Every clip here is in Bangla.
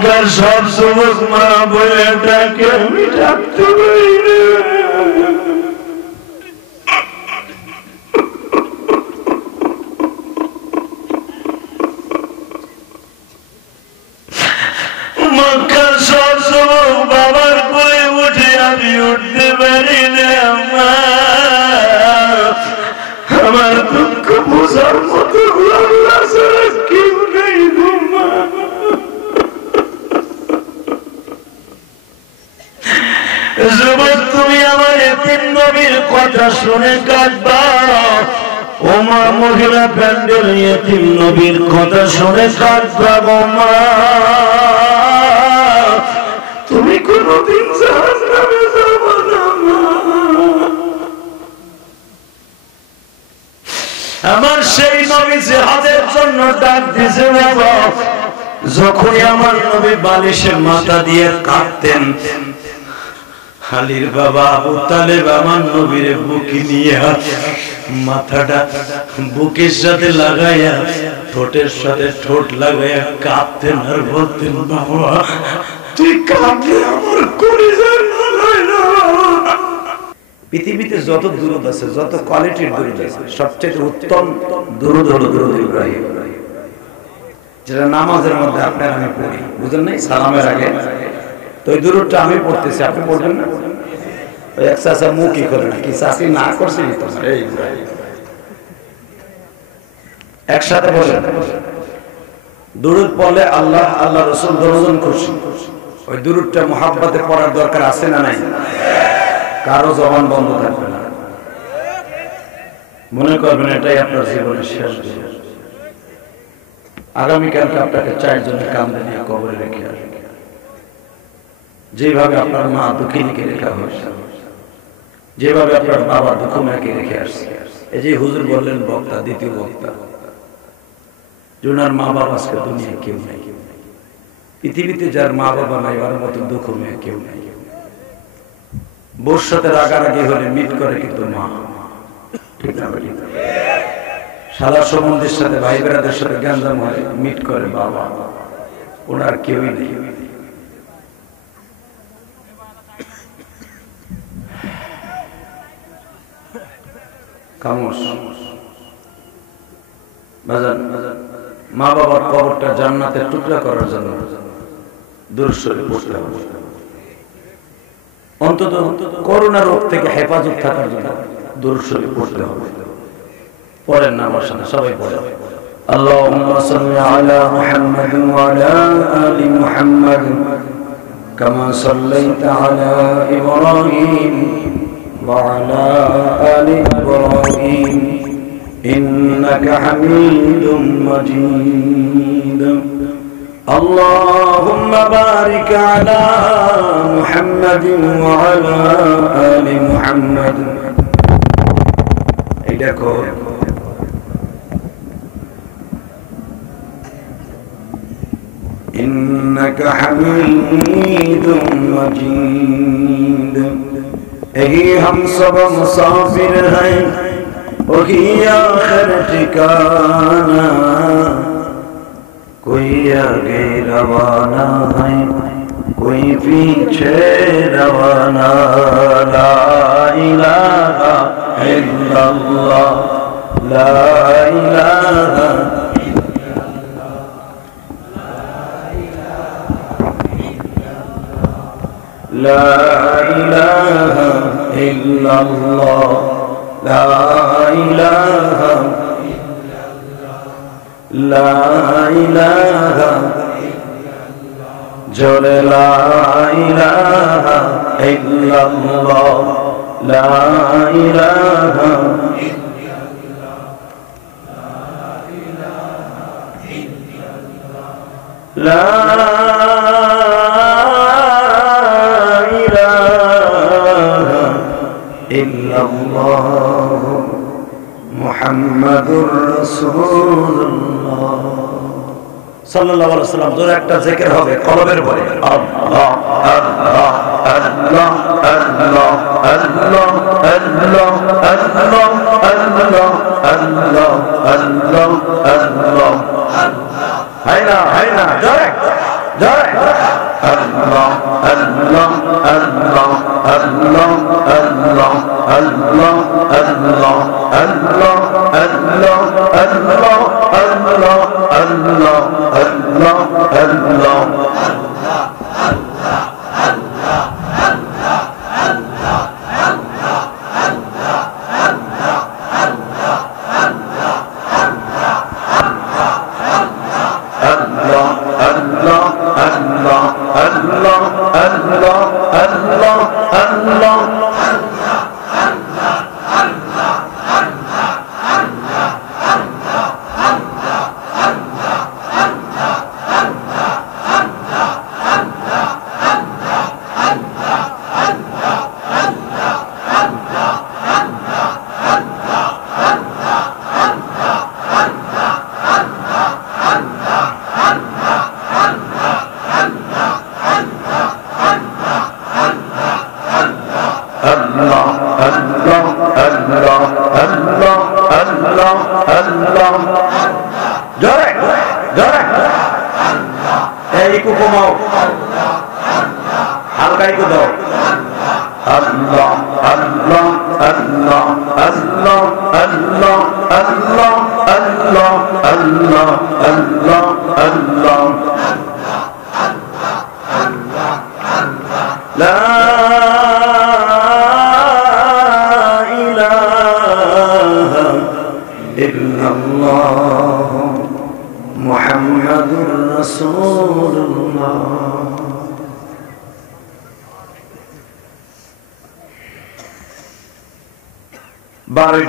মক্কার সব যুবক মা বলে ডাকে, আমি ডাকতে পারি না। মক্কার সব যুবক বাবার কোলে উঠে, আমি উঠতে পারি না। আমার দুঃখ বোঝার মতো আল্লাহ ছাড়া কেউ নেই গো মা। যুবক তুমি আমার এতিম নবীর কথা শুনে কাঁদবা, ও মা মহিলা প্যান্ডেল এতিম নবীর কথা শুনে কাঁদবা গো মা। তুমি কোনদিন জাহান্নামে যাবে না মা। আমার সেই নবী জিহাদের জন্য ডাক দিছে বাবা। যখনই আমার নবী বালিশের মাথা দিয়ে কাঁদতেন, আলীর বাবা আবু তালেব আমার নবীর বুকে নিয়ে মাথাটা বুকের সাথে লাগাইয়া ঠোঁটের সাথে ঠোঁট লাগাইয়া কাঁদতেন আর বলতেন, বাবা তুই কাঁদলে আমার কলিজার নালায় না। পৃথিবীতে যত দুরূদ আছে, যত কোয়ালিটির দুরূদ আছে, সবচেয়ে উত্তম দুরূদ হলো দুরূদ ইব্রাহিম, যেটা নামাজের মধ্যে আপনার আমি পড়ি, বুঝলেন নাই, সালামের আগে। তো ওই দুরূদটা আমি পড়তেছি, আপনি পড়বেন না? ওই এক চাচা মুখই করে না, কি চাষি না করছে একসাথে বলেন। দুরূদ পড়লে আল্লাহ আল্লাহ রাসূল দুজন খুশি। ওই দুরূদটা মুহাব্বতে পড়ার দরকার আছে না নাই? কারো জবান বন্ধ থাকবে না, মনে করবেন এটাই আপনার জীবনের শেষ দিন। আগামীকালকে আপনাকে 4 জনের কান্দে নিয়ে কবরে রেখে আসবে। যেভাবে আপনার মা দুঃখিনীকে রেখা হয়েছে, যেভাবে আপনার বাবা দুঃখমাকে রেখে আসছে। এই যে হুজুর বললেন বক্তা, দ্বিতীয় বক্তা, জোনার মা বাবা আজকে দুনিয়ায় কেউ নাই। পৃথিবীতে যার মা বাবা নাই ওর মতো দুঃখময় কেউ নাই। বোর সাথে রাগারাগি হলে মিট করে কিন্তু মা, ঠিক না? সাদা সম্বন্ধের সাথে ভাই বেড়াদের সাথে গ্যাঞ্জাম হয়, মিট করে বাবা, ওনার কেউই নেই। মা বাবার কবরটা জান্নাতের টুকরা করার জন্য দুরূদ শরীফ পড়তে হবে। অন্তত করোনা রোগ থেকে হেফাজত থাকার জন্য দুরূদ শরীফ পড়তে হবে। পড়েন না আমার সাথে, সবাই পড়ে। আল্লাহুম্মা সাল্লি আলা মুহাম্মাদ ওয়া আলা আলি মুহাম্মাদ কামা সাল্লাইতা আলা ইব্রাহিম ওয়া আলা আলি ইব্রাহিম ইন্নাকা হামিদুম মাজিদ। اللهم بارك على محمد وعلى آل محمد. দেখো إنك حميد مجيد. यही हम सब मुसाफिर हैं, वही आखिर ठिकाना, कोई आगे रवाना है, कोई पीछे रवाना. ला इलाहा इल्लल्लाह, ला इलाहा لا إله إلا الله, لا إله لا إله جل لا إله إلا الله, لا إله لا মুহাম্মাদুর রাসূলুল্লাহ সাল্লাল্লাহু আলাইহি ওয়াসাল্লাম। জোরে একটা জিকির হবে কলবের পরে, আল্লাহ আল্লাহ আল্লাহ আল্লাহ আল্লাহ আল্লাহ আল্লাহ আল্লাহ আল্লাহ আল্লাহ আল্লাহ। হায় না জোরে জয় আল্লাহ আল্লাহ আল্লাহ আল্লাহ আল্লাহ আল্লাহ আল্লাহ আল্লাহ আল্লাহ আল্লাহ আল্লাহ আল্লাহ আল্লাহ আল্লাহ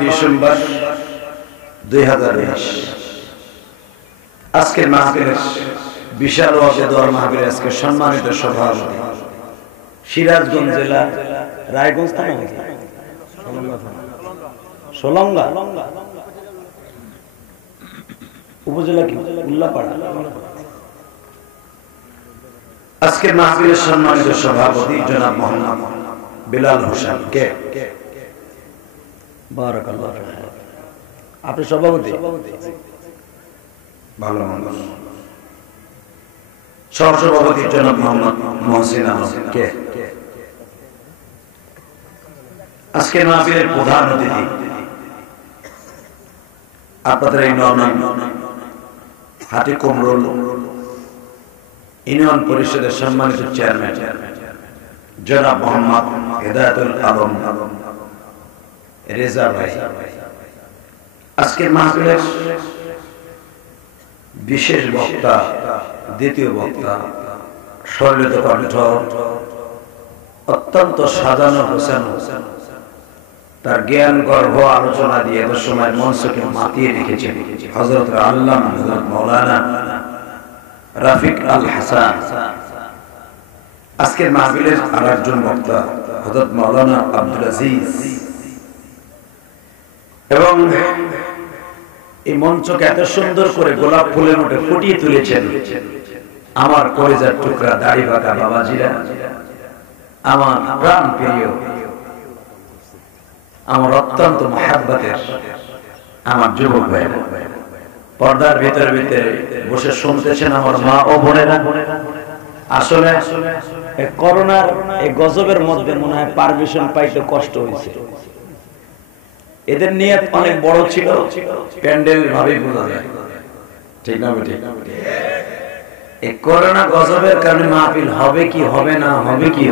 ডিসেম্বর 2020 আজকের মাহফিলের বিশাল ওয়াজেদর মাহফিল আজকে সম্মানিত সভাপতি সিরাজগঞ্জ জেলা রায়গঞ্জ থানা সোলঙ্গা উপজেলা কি উল্লাপাড়া আজকের মাহফিলের সম্মানিত সভাপতি জনাব মোহাম্মদ বিলাল হোসেন কে বারাকাল্লাহ আপনি সভাপতি ভালো সহসভাপতি জনাব মোহাম্মদ মহসিন আলম কে আজকের মাহফিলের প্রধান অতিথি আপনাদের এই হাটি কুমরুল ইউনিয়ন পরিষদের সম্মানিত চেয়ারম্যান জনাব মোহাম্মদ হেদায়েতুল আলম রেজা ভাই আজকের মাহফিলের বিশেষ বক্তা দ্বিতীয় বক্তা সরলিত কণ্ঠ অত্যন্ত সাজানো হোসেন তার জ্ঞান গর্ভ আলোচনা দিয়ে এত সময় মঞ্চকে মাতিয়ে রেখেছেন হযরত আল্লামা হযরত মাওলানা রাফিক আল হাসান আজকের মাহফিলের আরেকজন বক্তা হযরত মাওলানা আব্দুল আজিজ এবং এই মঞ্চকে এত সুন্দর করে গোলাপ ফুলের মধ্যে ফুটিয়ে তুলেছেন আমার কলেজার টুকরা দাড়ি বাঁকা বাবাজিরা আমার প্রাণ প্রিয় আমার অত্যন্ত মহাব্বতের আমার যুবক ভাইরা পর্দার ভিতরে বসে শুনতেছেন আমার মা ও বোনেরা আসলে করোনার এই গজবের মধ্যে মনে হয় পারমিশন পাইতে কষ্ট হয়েছে এদের নিয়ত অনেক বড় ছিল প্যান্ডেল ভাবে বোঝা যায় ঠিক না ঠিক এই করোনা গজবের কারণে মাহফিল হবে কি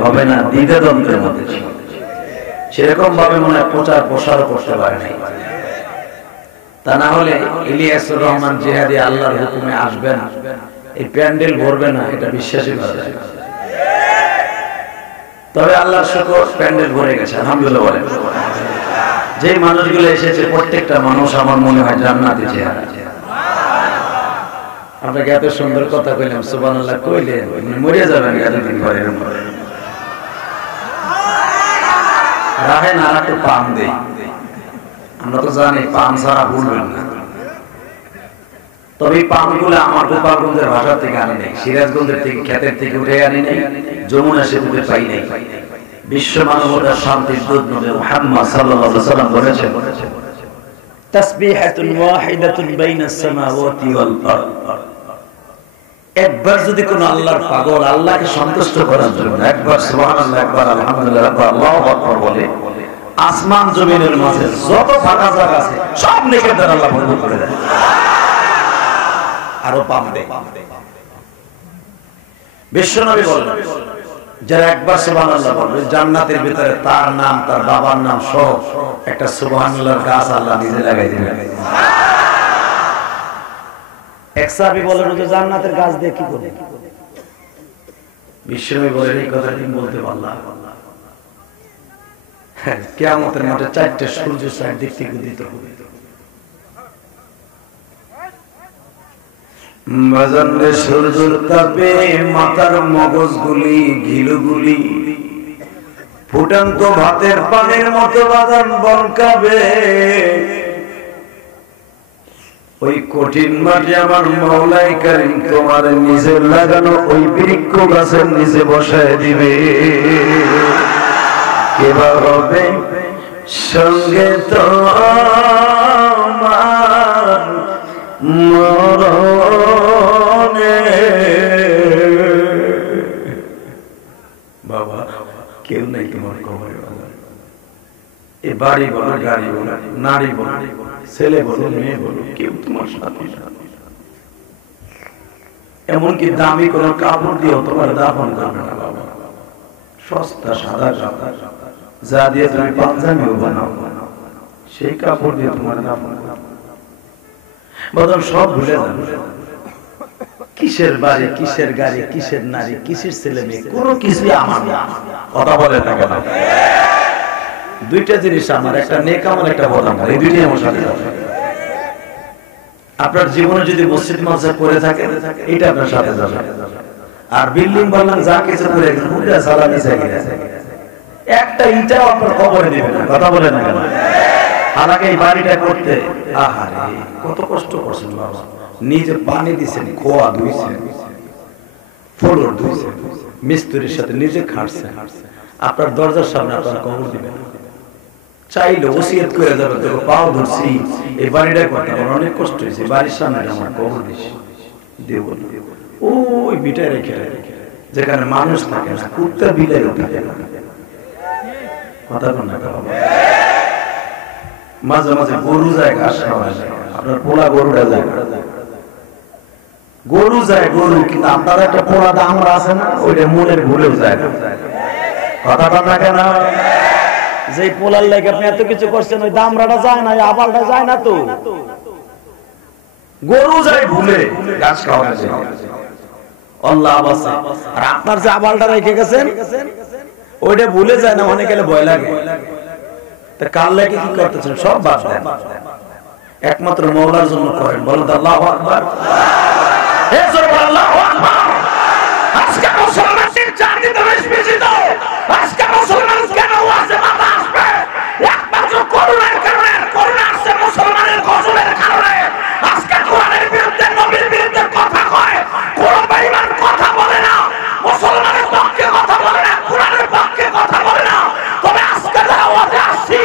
হবে না দ্বিধাদ্বন্দ্বের মধ্যে ছিল সেরকম ভাবে মনে হয় প্রচার প্রসার করতে পারে নাই তা না হলে ইলিয়াসুর রহমান জিহাদি আল্লাহর হুকুমে আসবেন এই প্যান্ডেল ভরবে না এটা বিশ্বাসই করা যায় না তবে আল্লাহর শুকর প্যান্ডেল ভরে গেছে আলহামদুলিল্লাহ বলেন যে মানুষগুলো এসেছে প্রত্যেকটা মানুষ আমার মনে হয় জান্নাতি চেহারা আপনাকে এত সুন্দর কথা কইলাম সুবহানাল্লাহ কইলেন মরে যাবেন এতদিন পরে রাহেন আর একটু পাম দেই আমরা তো জানি পাম ছাড়া ভুলবেন না তবে পামগুলো আমার গোপালগঞ্জের ভাষা থেকে আনি নাই সিরাজগঞ্জের থেকে ক্ষেতের থেকে উঠে আনি নাই যমুনা সেতুতে পাই নাই বিশ্ব মানবতার শান্তির দূত নবী মুহাম্মদ সাল্লাল্লাহু আলাইহি ওয়াসাল্লাম বলেছেন তাসবিহাতুন ওয়াহিদাতুন বাইনাস সামাওয়াতি ওয়াল আরদ একবার যদি কোন আল্লাহর পাগল আল্লাহকে সন্তুষ্ট করার জন্য একবার সুবহানাল্লাহ, একবার আলহামদুলিল্লাহ, একবার আল্লাহু আকবার বলে, আসমান জমিনের মাঝে যত ফাঁকা জায়গা আছে সব নেকের আল্লাহ ভরপুর করে দেয়, আরো পাপ দেয়। বিশ্বনবী বলেন, যারা একবার সুবহানাল্লাহ বলবে জান্নাতের ভিতরে তার নাম, তার বাবার নাম সহ একটা সুবহানাল্লাহর গাছ আল্লাহ নিজে লাগাই দিবেন। এক সাহাবী বলেন, যে জান্নাতের গাছ দিয়ে কি করবে? বিশ্বনবী বলেন, এই কথা তুমি বলতে পারলা? কিয়ামতের মাঠে চারটে সূর্য চারদিক থেকে উদিত হবে। বাজারে সূর্যের তাপে মাথার মগজগুলি, ঘিলুগুলি ফুটন্ত ভাতের পানির মতো বাদান বলকাবে। ওই কঠিন মাটি আমার মাওলাই কারীম তোমার নিজের লাগানো ওই বৃক্ষ গাছের নিচে বসায় দিবে। কেবা হবে সঙ্গে তোমার মরণে। বাবা কেউ নাই তোমার কবরে। এ বাড়ি বলো, গাড়ি বলো, নারী বলো, ছেলে বলো, মেয়ে বলো, কেউ তোমার সাথে। এমনকি দামি কোন কাপড় দিয়েও তোমার দাফন করবে না বাবা। সস্তা সাদা কাপড় যা দিয়ে তুমি পাঞ্জাবিও বানাও, সেই কাপড় দিয়ে তোমার দাফন করবে। বদল সব ভুলে যাবে। কিসের বাড়ি, কিসের গাড়ি, কিসের নারী, কিসের ছেলে মেয়ে, কোনো কিছুই আমার না। কথা বলে না কেন? দুইটা জিনিস আমার, একটা নেক আমল, একটা বদ আমল, এই দুইটাই আমার সাথে যাবে। আপনার জীবনে যদি মসজিদ মাদ্রাসা করে থাকে, এটা আপনার সাথে যাবে। আর বিল্ডিং বললাম যা কিছু করে গেছেন, ওটা সালামি চাই গেছে, একটা ইটাও আপনার কবরে দিবে না। কথা বলে না কেন? হালাকে এই বাড়িটা করতে আহারে কত কষ্ট করছেন বাবা। নিজে পানি দিয়েছেন, খোয়া ধুইছেন, ফ্লোর ধুইছেন, মিস্ত্রির সাথে নিজে খাটছেন। আপনার দরজার সামনে আপনার কবর দিবেন, চাইলে ওসিয়ত করে যাবে, তোকে পাও ধরছি এই বাড়িটা করতে আমার অনেক কষ্ট হয়েছে, বাড়ির সামনে আমার কবর দিস দেব। ওই বিটায় রেখে যেখানে মানুষ থাকে না, কুত্তা বিলাই থাকে না। কথা বল না বাবা। মাঝে মাঝে গরু যায় ঘাস খাওয়ায়, আপনার পোলা গরুটা যায়, গরু যায় গরু, কিন্তু আপনার একটা পোলা দামরা আছে না, ওইটা মনের ভুলেও যায় না। কথা বল না কেন? যে পোলার লাগে আপনি এত কিছু করছেন, ওই দামরাটা যায় না, আবালটা যায় না। তো গরু যায় ভুলে ঘাস খাওয়ায় আল্লাহ আছে, আর আপনার যে আবালটা রেখে গেছেন ওইটা ভুলে যায় না, অনেক গেলে ভয় লাগে। কার লাগে কি করতেছেন সব বাদ দেন, একমাত্র মওলার জন্য করেন। বলেন আল্লাহু আকবার। হে জোরে আল্লাহু আকবার। আজকে মুসলমানদের জাতি তো বেশ বেশি দাও। আজকে মুসলমান কেন ওয়াজে মাথা আসবে? একমাত্র করুণার কারণে। করুণা আসছে মুসলমানের গজবের কারণে। আজকে কোরআনের বিরুদ্ধে, নবীর বিরুদ্ধে কথা কয়, কোন বেঈমান কথা বলে না, মুসলমানের পক্ষে কথা বলে না, কোরআনের পক্ষে কথা বলে না। তবে আজকে যারা ওয়াজে আসছি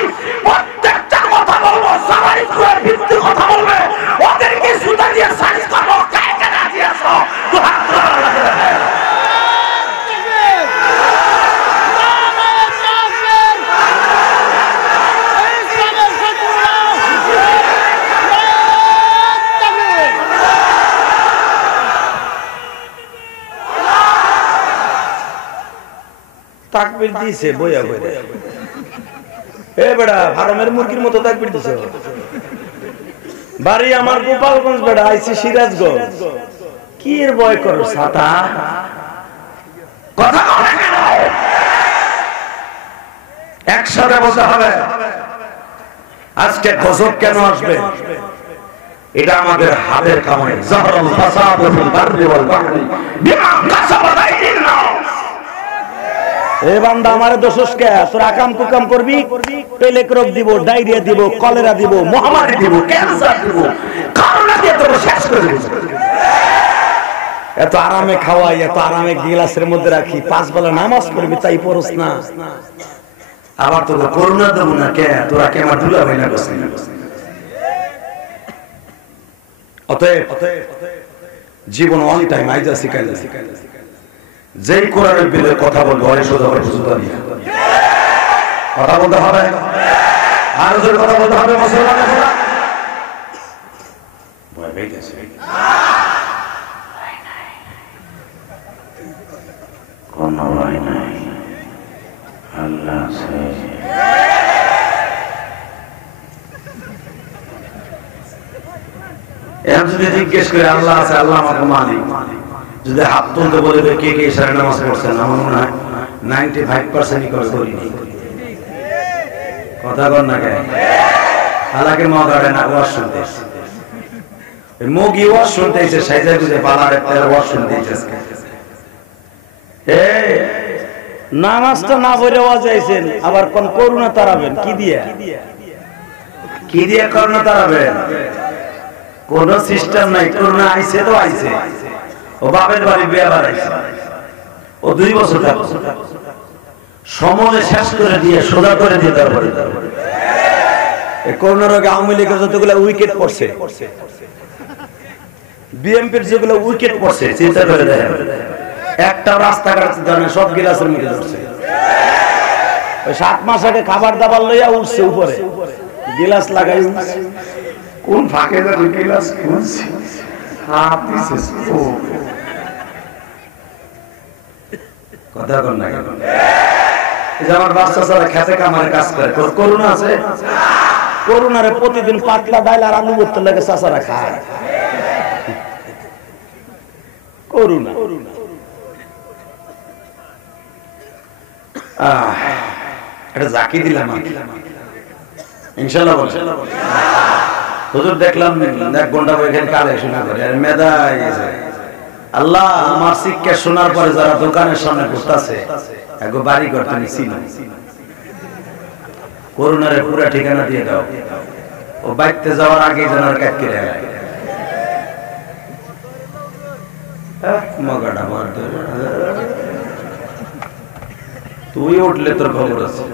প্রত্যেকটা কথা বলবো, সবাই কোরআনের বিরুদ্ধে কথা বলবে, ওদেরকে সুতা দিয়ে সাইজ করবো। কে কে রাজি আছো? দুহাত তুলে আল্লাহকে দেখায়। তাকবীর দিয়েছে বইয়া বইয়া, এ বেড়া ফার্মের মুরগির মতো তাকবীর দিছে। বাড়ি আমার গোপালগঞ্জ, বেড়া আইছি সিরাজগঞ্জ। কি এর ভয় করো ছাতা? কথা বলে কেন? একসাথে বলতে হবে। আজকে গজব কেন আসবে? এটা আমাদের হাতের কামাই। যাহরাল ফাসাদু ফিল বাররি ওয়াল বাহরি বিমা কাসাবাত আইদিন নাস। এ বান্দা আমারে দোষস কে? তোর আকাম কুকাম করবি, পেলেক রোগ দিব, ডায়রিয়া দিব, কলেরা দিব, মহামারী দিব, ক্যান্সার দিব, করোনা দিয়ে তোর শেষ করে দিব। এত আরামে খাওয়াই, এত আরামে গ্লাসের মধ্যে রাখি, 5 বেলা নামাজ পড়বি তাই পড়স না। আবার তোর করোনা দেব না কে? তোরা কে আমার দুলা ভাই না করছিস? অতএব জীবন অন টাইম আইজা শিখাই যেই কোরআনের বিরুদ্ধে কথা বলবো অনেক সোজা করে সুযোগ দিয়ে কথা বলতে হবে আর জোরে কথা বলতে হবে মুসলমানের ভয় পেয়েছে কোন ভয় নাই আল্লাহ আছে এখন যদি জিজ্ঞেস করে আল্লাহ আছে আল্লাহ আমাকে মালিক যদি হাত তুলতে বলে কে কে ইশারা নামাজ পড়ছেন আমার মনে হয় 95% করে করিনি কথা কর না কেন হালাকে মগাড়ে না ওয়াজ শুনতেছে মুগি ওয়াজ শুনতেছে সাইজা গুজে পালার একটা ওয়াজ শুনতেছে নামাজটা না পড়ে ওয়াজ আইছেন আবার কোন করুণা তারাবেন কি দিয়ে করুণা তারাবেন কোন সিস্টেম নাই করুণা আইছে তো আইছে ও বাপের বাড়ি বিয়ে বাড়াইছে ও 2 বছর সমলে শেষ করে দিয়ে সোজা করে দিয়ে তারপরে এই করোনার আগে আওয়ামী লীগের যতগুলো উইকেট পড়ছে বিএনপির যেগুলো উইকেট পড়ছে চিন্তা করে দেখেন একটা রাস্তাঘাট জানে সব গিলাসের মধ্যে ধরছে ওই 7 মাস আগে খাবার দাবার লইয়া উঠছে উপরে গিলাস লাগাই কোন ফাঁকে যাবে গিলাস খুলছে হাত দিছে কথা কর না কেন এই যে আমার বাচ্চা ছাড়া খেতে কামারে কাজ করে তোর করুণা আছে করুণারে প্রতিদিন পাতলা ডাল আর আলু ভর্তা লাগে চাচারা খায় করুণা এটা জাকি দিলাম ইনশাআল্লাহ হুজুর দেখলাম 1 ঘন্টা এখানে কালে শোনা করে আর মেদা হয়েছে আল্লাহ আমার শিক্ষা শোনার পরে যারা দোকানের সামনে বসতাছে একগো বাড়ি করতে নিছিল করুণারে পুরা ঠিকানা দিয়ে দাও ও বাইতে যাওয়ার আগে জানার কাট করে আয় মগাটা মার দে তুই উঠলে তোর খবর আছে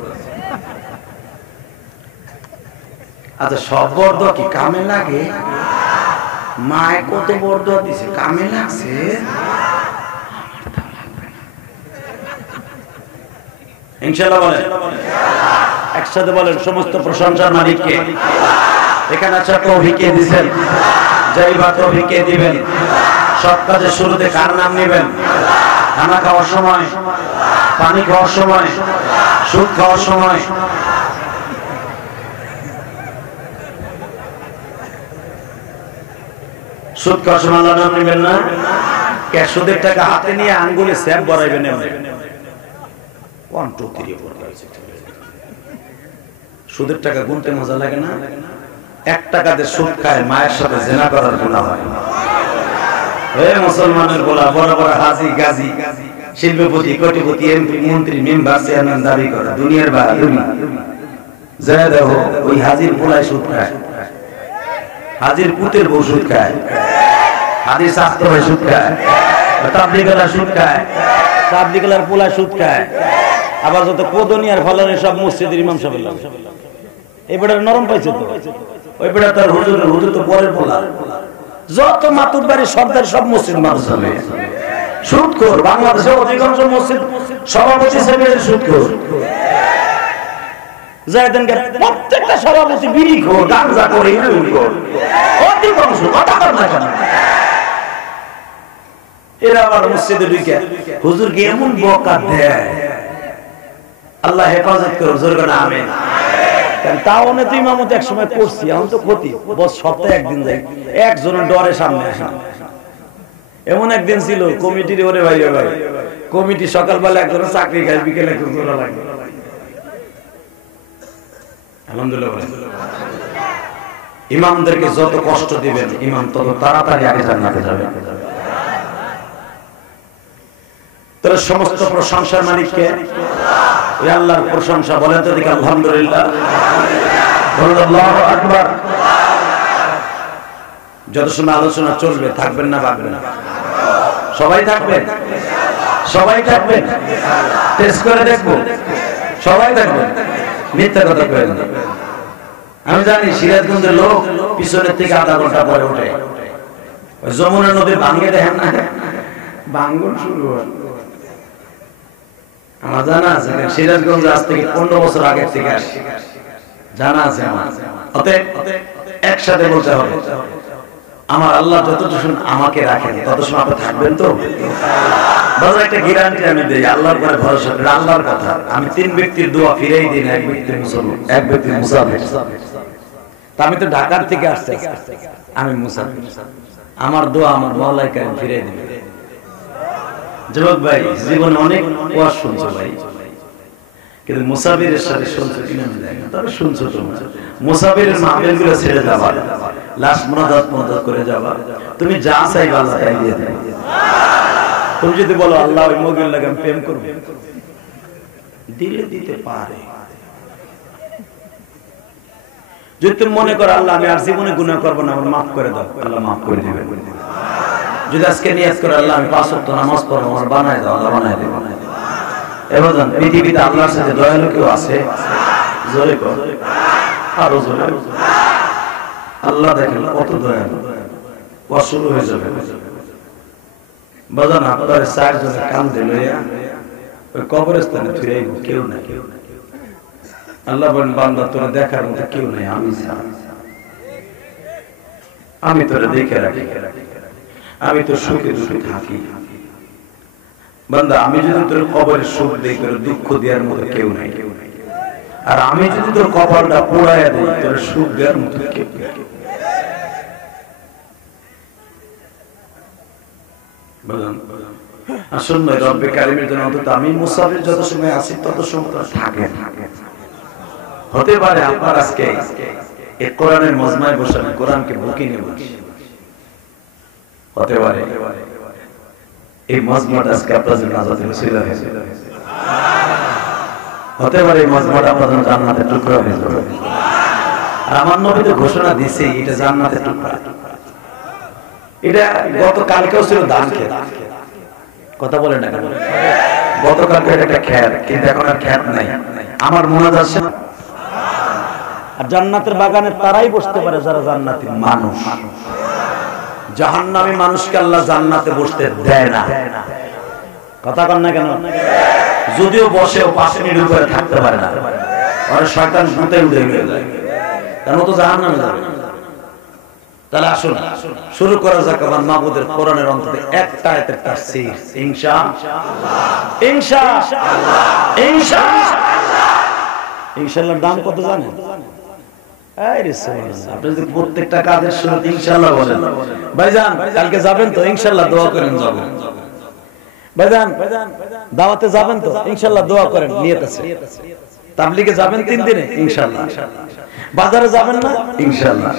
আচ্ছা সব বর্দ কি কামে লাগে মায় কত বর্দ দিছে কামে লাগছে ইনশাআল্লাহ বলেন একসাথে বলেন সমস্ত প্রশংসার মালিককে এখানে আচ্ছা তৌফিকে দিবেন যাইবা তৌফিকে দিবেন সব কাজের শুরুতে কার নাম নেবেন খানা খাওয়ার সময় পানি খাওয়ার সময় সুদ খাওয়ার সময় সুদ খাওয়ার সময় আল্লাহর নাম নেবেন না কে সুদের টাকা হাতে নিয়ে আঙ্গুলে স্যাপ বরাইবেন 1 2 3 সুদের টাকা গুনতে মজা লাগে না 1 টাকা দিয়ে সুদ খায় মায়ের সাথে জিনা করার গুনাহ হয় হে মুসলমানের বলা বড় বড় হাজি গাজী শিল্পপতি কোটিপতি এমপি মন্ত্রী মেম্বার চেয়ারম্যান দাবি করে দুনিয়ার বাদুনি যায় দেখো ওই হাজির পোলায় সুদ খায় হাজির পুতের বউ সুদ খায় হাজির শাস্ত্র হয় সুদ খায় তাবলিগেরা সুদ খায় তাবলিগের পোলায় সুদ খায় আবার যত কোদনিয়ার ফলনে সব মসজিদের ইমাম সাহেব এই বেটা নরম পাইছে তো ওই বেটা তার হুজুর তো পরের পোলা যত মাতুব্বাড়ি সর্দার সব মসজিদ মানুষ হবে সুদখোর বাংলাদেশের অধিকাংশ মসজিদ সভাপতি সাহেবের সুদখোর জায়দেনকে প্রত্যেকটা সভাপতি বিড়ি খোর গাঁজা করে হিরোইন অধিকাংশ কথা কর না কেন এরা আবার মসজিদে ঢুকে হুজুরকে এমন বকা দেয় আল্লাহ হেফাজত করুন জোরে করে আমিন তাওনে তো ইমামত এক সময় করছি এখন তো ক্ষতি বস সপ্তাহে একদিন যাই একজনের ডরে সামনে আসে এমন একদিন ছিল কমিটির ওরে ভাই কমিটি সকালবেলা একজন চাকরি খায় বিকেলে একজন জোড়া লাগে আলহামদুলিল্লাহ ইমামদেরকে যত কষ্ট দিবেন ইমাম তত তাড়াতাড়ি আগে জান্নাতে যাবে তার সমস্ত প্রশংসার মালিককে আল্লাহ আল্লাহর প্রশংসা বলেন তো দেখি আলহামদুলিল্লাহ আল্লাহু আকবার যত সময় আলোচনা চলবে থাকবেন না ভাববেন না সবাই থাকবেন টেস্ট করে দেখবো সবাই থাকবেন মিথ্যা কথা কইবেন না আমি জানি সিরাজগঞ্জের লোক পিছনের থেকে আধা ঘন্টা পরে ওঠে যমুনা নদী ভাঙ্গে দেখেন না, ভাঙ্গন শুরু হয়। আমার জানা আছে সিরাজগঞ্জ আজ থেকে 15 বছর আগে থেকে আসে, জানা আছে আমার। অতএব একসাথে বলতে হবে, আমার আল্লাহ যতক্ষণ আমাকে রাখেন ততক্ষণ আপনি থাকবেন তো। বাজার একটা গ্যারান্টি আমি দেই, আল্লাহর উপরে ভরসা করে, আল্লাহর কথা। আমি 3 ব্যক্তির দোয়া ফিরাই দিই না, এক ব্যক্তির মুসলমান, এক ব্যক্তির মুসাফির। তা আমি তো ঢাকার থেকে আসছি, আমি মুসাফির, আমার দোয়া আমার মাওলাই কারীম ফিরাই দিবে। যুবক ভাই, জীবনে অনেক ওয়াজ শুনছো ভাই, কিন্তু মুসাফিরের সাথে শুনছো কিনা আমি জানি না, তবে শুনছো তোমরা। মুসাফিরের মাহফিলগুলো ছেড়ে যাবা, লাস্ট মুনাজাত করে যাবা, তুমি যা চাইবা আল্লাহ তাই দিয়ে দেবে। তুমি যদি বলো আল্লাহ ওই মগের লাগে আমি প্রেম করব, দিলে দিতে পারে। যদি তুমি মনে করো আল্লাহ আমি আর জীবনে গুনাহ করব না, আমার মাফ করে দাও, আল্লাহ মাফ করে দিবে। যদি আজকে নিয়ত করে আল্লাহ আমি 5 ওয়াক্ত নামাজ পড়ব, আমার বানায় দাও, আল্লাহ বানায় দেবে। এবার পৃথিবীতে আল্লাহর সাথে দয়ালু কেউ আছে? জোরে কর, আরো জোরে। আল্লাহ দেখেন কত দয়ালু, শুরু হয়ে যাবে। বাজান আপনার 4 জনের কান্দে লইয়া ওই কবরস্থানে ফিরে কেউ নাই। আল্লাহ বলেন বান্দা তোরা দেখার মতো কেউ নাই, আমি ছাড়া। আমি তোরা দেখে রাখি, আমি তো সুখে দুঃখে থাকি। বান্দা আমি যদি তোর কবরের সুখ দেই, তোর দুঃখ দেওয়ার মতো কেউ নাই। আর আমি যদি তোর কবরটা পোড়াইয়া দিই, তোর সুখ দেওয়ার মতো কেউ নাই। আসন্ন রব্বে কারিমের জন্য অন্তত আমি মুসাফির যত সময় আছি তত সময় থাকে। হতে পারে আপনার আজকে এই কোরআনের মজমায় বসে কোরআনকে বুকে নিয়ে বসে, হতে পারে এই মজমাটা আজকে আপনার জন্য নাজাতের ওসিলা হয়েছে, হতে পারে এই মজমাটা আপনার জন্য জান্নাতের টুকরা হয়ে যাবে। আর আমার নবী তো ঘোষণা দিয়েছে এটা জান্নাতের টুকরা। এটা গতকালকেও ছিল ধান ক্ষেত, কথা বলে না কেন? গতকালকে একটা ক্ষেত, কিন্তু এখন আর ক্ষেত নাই। আমার মনে যাচ্ছে না। আর জান্নাতের বাগানে তারাই বসতে পারে যারা জান্নাতি মানুষ। জাহান্নামী মানুষকে আল্লাহ জান্নাতে বসতে দেয় না, কথা কন না কেন? যদিও বসেও 5 মিনিট উপরে থাকতে পারে না, আর শয়তান ভূতে উড়ে যায়, তার মতো জাহান্নামে যাবে। তাহলে আসুন শুরু করা যাক আমার মাবুদের কোরআনের অন্তরে একটা আয়াতের তাফসীর, ইনশাআল্লাহ। ইনশাআল্লাহ, ইনশাআল্লাহর দাম কত জানেন? আপনি যদি প্রত্যেকটা কাজের শুরুতে ইনশাআল্লাহ বলেন, ভাইজান কালকে যাবেন তো ইনশাআল্লাহ দোয়া করেন যাবেন, ভাইজান দাওয়াতে যাবেন তো ইনশাআল্লাহ দোয়া করেন, নিয়ত আছে। তাবলীগে যাবেন 3 দিনে ইনশাআল্লাহ, বাজারে যাবেন না ইনশাআল্লাহ,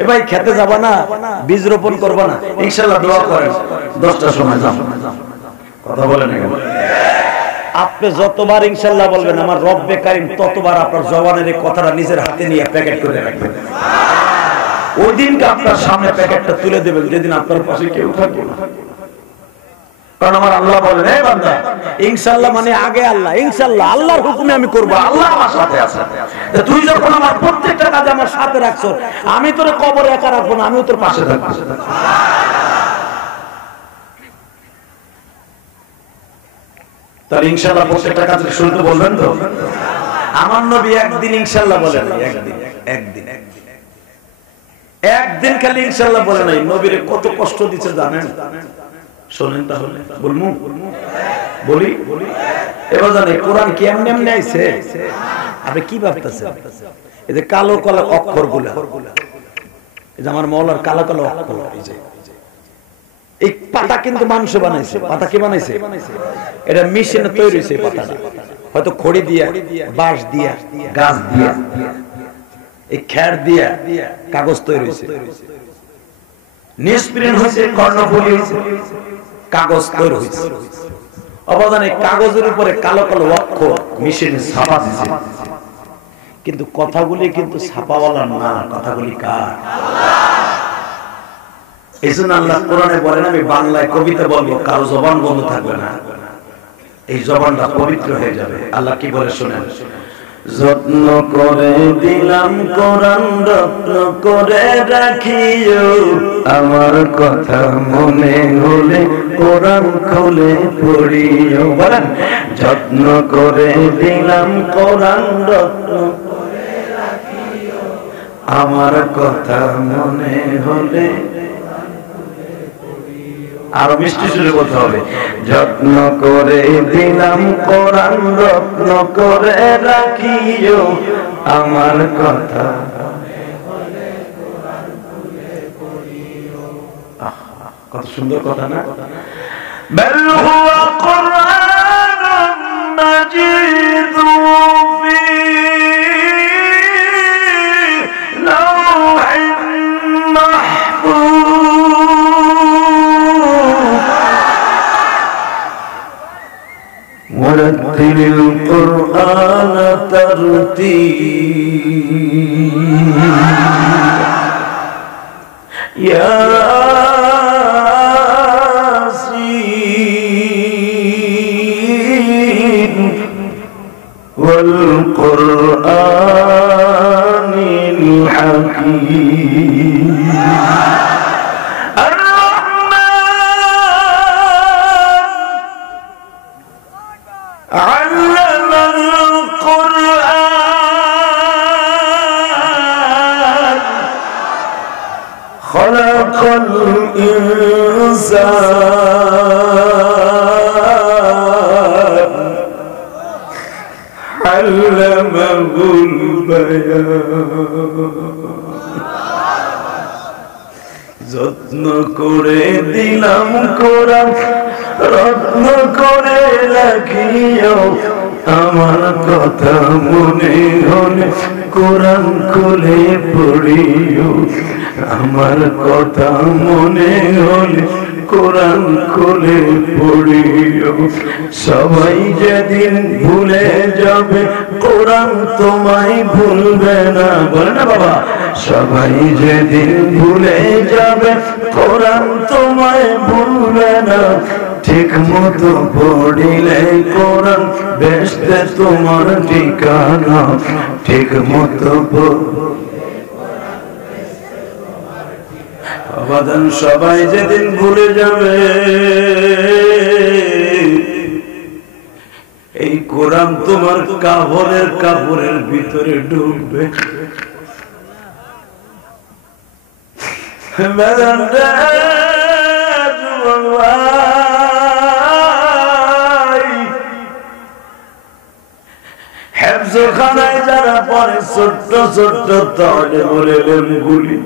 এ ভাই খেতে যাবা না, বীজ রোপণ করবা না ইনশাআল্লাহ দোয়া করেন 10টার সময় যান, কথা বলেন না কেন? আপনি যতবার ইনশাআল্লাহ বলবেন আমার রব্বে কারীম ততবার আপনার জবানের এই কথাটা নিজের হাতে নিয়ে প্যাকেট করে রাখবেন। ওই দিনকে আপনার সামনে প্যাকেটটা তুলে দেবেন যেদিন আপনার পাশে কেউ থাকবে না। কারণ আমার আল্লাহ বলেন, হে বান্দা ইনশাআল্লাহ মানে আগে আল্লাহ, ইনশাআল্লাহ আল্লাহর হুকুমে আমি করব, আল্লাহ আমার সাথে আছে। তুই যখন আমার প্রত্যেকটা কাজে আমার সাথে রাখছো, আমি তোর কবরে একা রাখবো না, আমিও তোর পাশে থাকবো। তাহলে ইনশাআল্লাহ প্রত্যেকটা কাজে শুরুতে বলবেন তো? আমার নবী একদিন ইনশাআল্লাহ বলেন, একদিন খালি ইনশাআল্লাহ বলে নাই। নবীরে কত কষ্ট দিচ্ছে জানেন? শোনেন তাহলে বলমু, বলি। এবার জানেন কোরআন কেমনে এমনি আইছে? আপনি কি ভাবতেছেন? এই যে কালো কালো অক্ষরগুলা, এই যে আমার মাওলার কালো কালো অক্ষর, এই পাতা কিন্তু মানুষ বানাইছে। পাতা কি বানাইছে? এটা মেশিনে তৈরি হয়েছে। পাতাটা হয়তো খড়ি দিয়া, বাঁশ দিয়া, গাছ দিয়া, এই খের দিয়া কাগজ তৈরি হয়েছে, নিষ্প্রিন হয়েছে, কর্ণফুলী হয়েছে, কাগজ তৈরি হয়েছে। অবদানে কাগজের উপরে কালো কালো অক্ষর মেশিনে ছাপা দিয়েছে, কিন্তু কথাগুলি কিন্তু ছাপাওয়ালা না, কথাগুলি কার? এই জন্য আল্লাহ কোরআনে বলেন আমি বাংলায় কবিতা বলবো, কারো জবান বন্ধ থাকবে না, এই জবানটা পবিত্র হয়ে যাবে। আল্লাহ কি বলে শুনেন, যত্ন করে দিলাম কোরআন রত্ন করে রাখিও আমার কথা মনে হলে কোরআন খুলে পড়িও বলেন যত্ন করে দিলাম কোরআন রত্ন করে রাখিও আমার কথা মনে হলে আরো মিষ্টি সুরে বলতে হবে যত্ন করে দিলাম কোরআন রত্ন করে রাখিও আমার কথা কত সুন্দর কথা না বল হুয়া কুরআনুন মাজিদ ফি লাওহিন মাহফুজ ورتل القرآن ترتيلا ياسين والقرآن الحكيم علم القرآن خلق الإنسان علمه البيان যত্ন করে দিলাম কোরআন রত্ন করে রাখিও আমার কথা মনে হলে কোরআন খুলে পড়িও আমার কথা মনে হলে কোরআন খুলে পড়িও সবাই যেদিন ভুলে যাবে কোরআন তোমায় ভুলবে না বলে না বাবা সবাই যেদিন ভুলে যাবে কোরআন তোমায় ভুলবে না ঠিক মতো পড়িলে কোরআন বেহেশতে তোমার ঠিকানা ঠিক মতো আবাদান সবাই যেদিন ভুলে যাবে এই কোরআন তোমার কাপড়ের ভিতরে ঢুকবে হেফজখানায় যারা পড়ে ছোট্ট ছোট্ট তাহলে বলে গুলি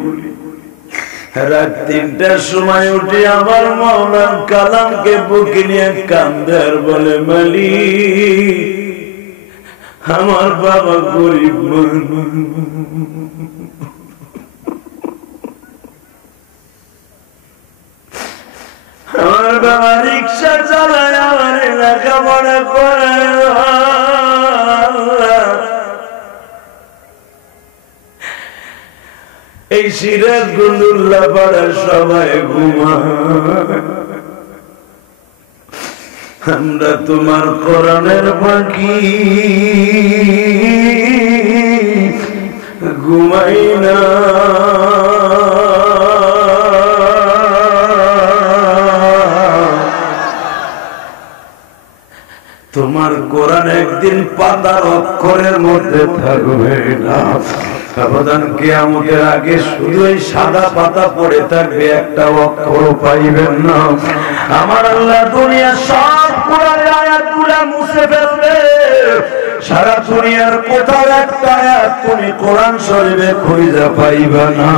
রাত ৩টার সময় উঠে আমার মৌলার কালামকে বুকে নিয়ে কান্দে আর বলে মালিক আমার বাবা গরিব আমার বাবা রিক্সা চালায় আমার লেখাপড়া করে এই সিরাজ গুন্ডুল্লাহ পাড়ার সবাই ঘুমায় আমরা তোমার কোরআনের পাখি ঘুমাই না তোমার কোরআন একদিন পাতার অক্ষরের মধ্যে থাকবে না সাবধান কিয়ামতের আগে শুধু এই সাদা পাতা পড়ে থাকবে একটা অক্ষর পাইবেন না আমার আল্লাহ দুনিয়া সব কোরআনের আয়াতগুলো মুছে ফেলবে সারা দুনিয়ার কোথাও একটা আয়াত তুমি কোরআন শরীফে খুঁজে পাইবা না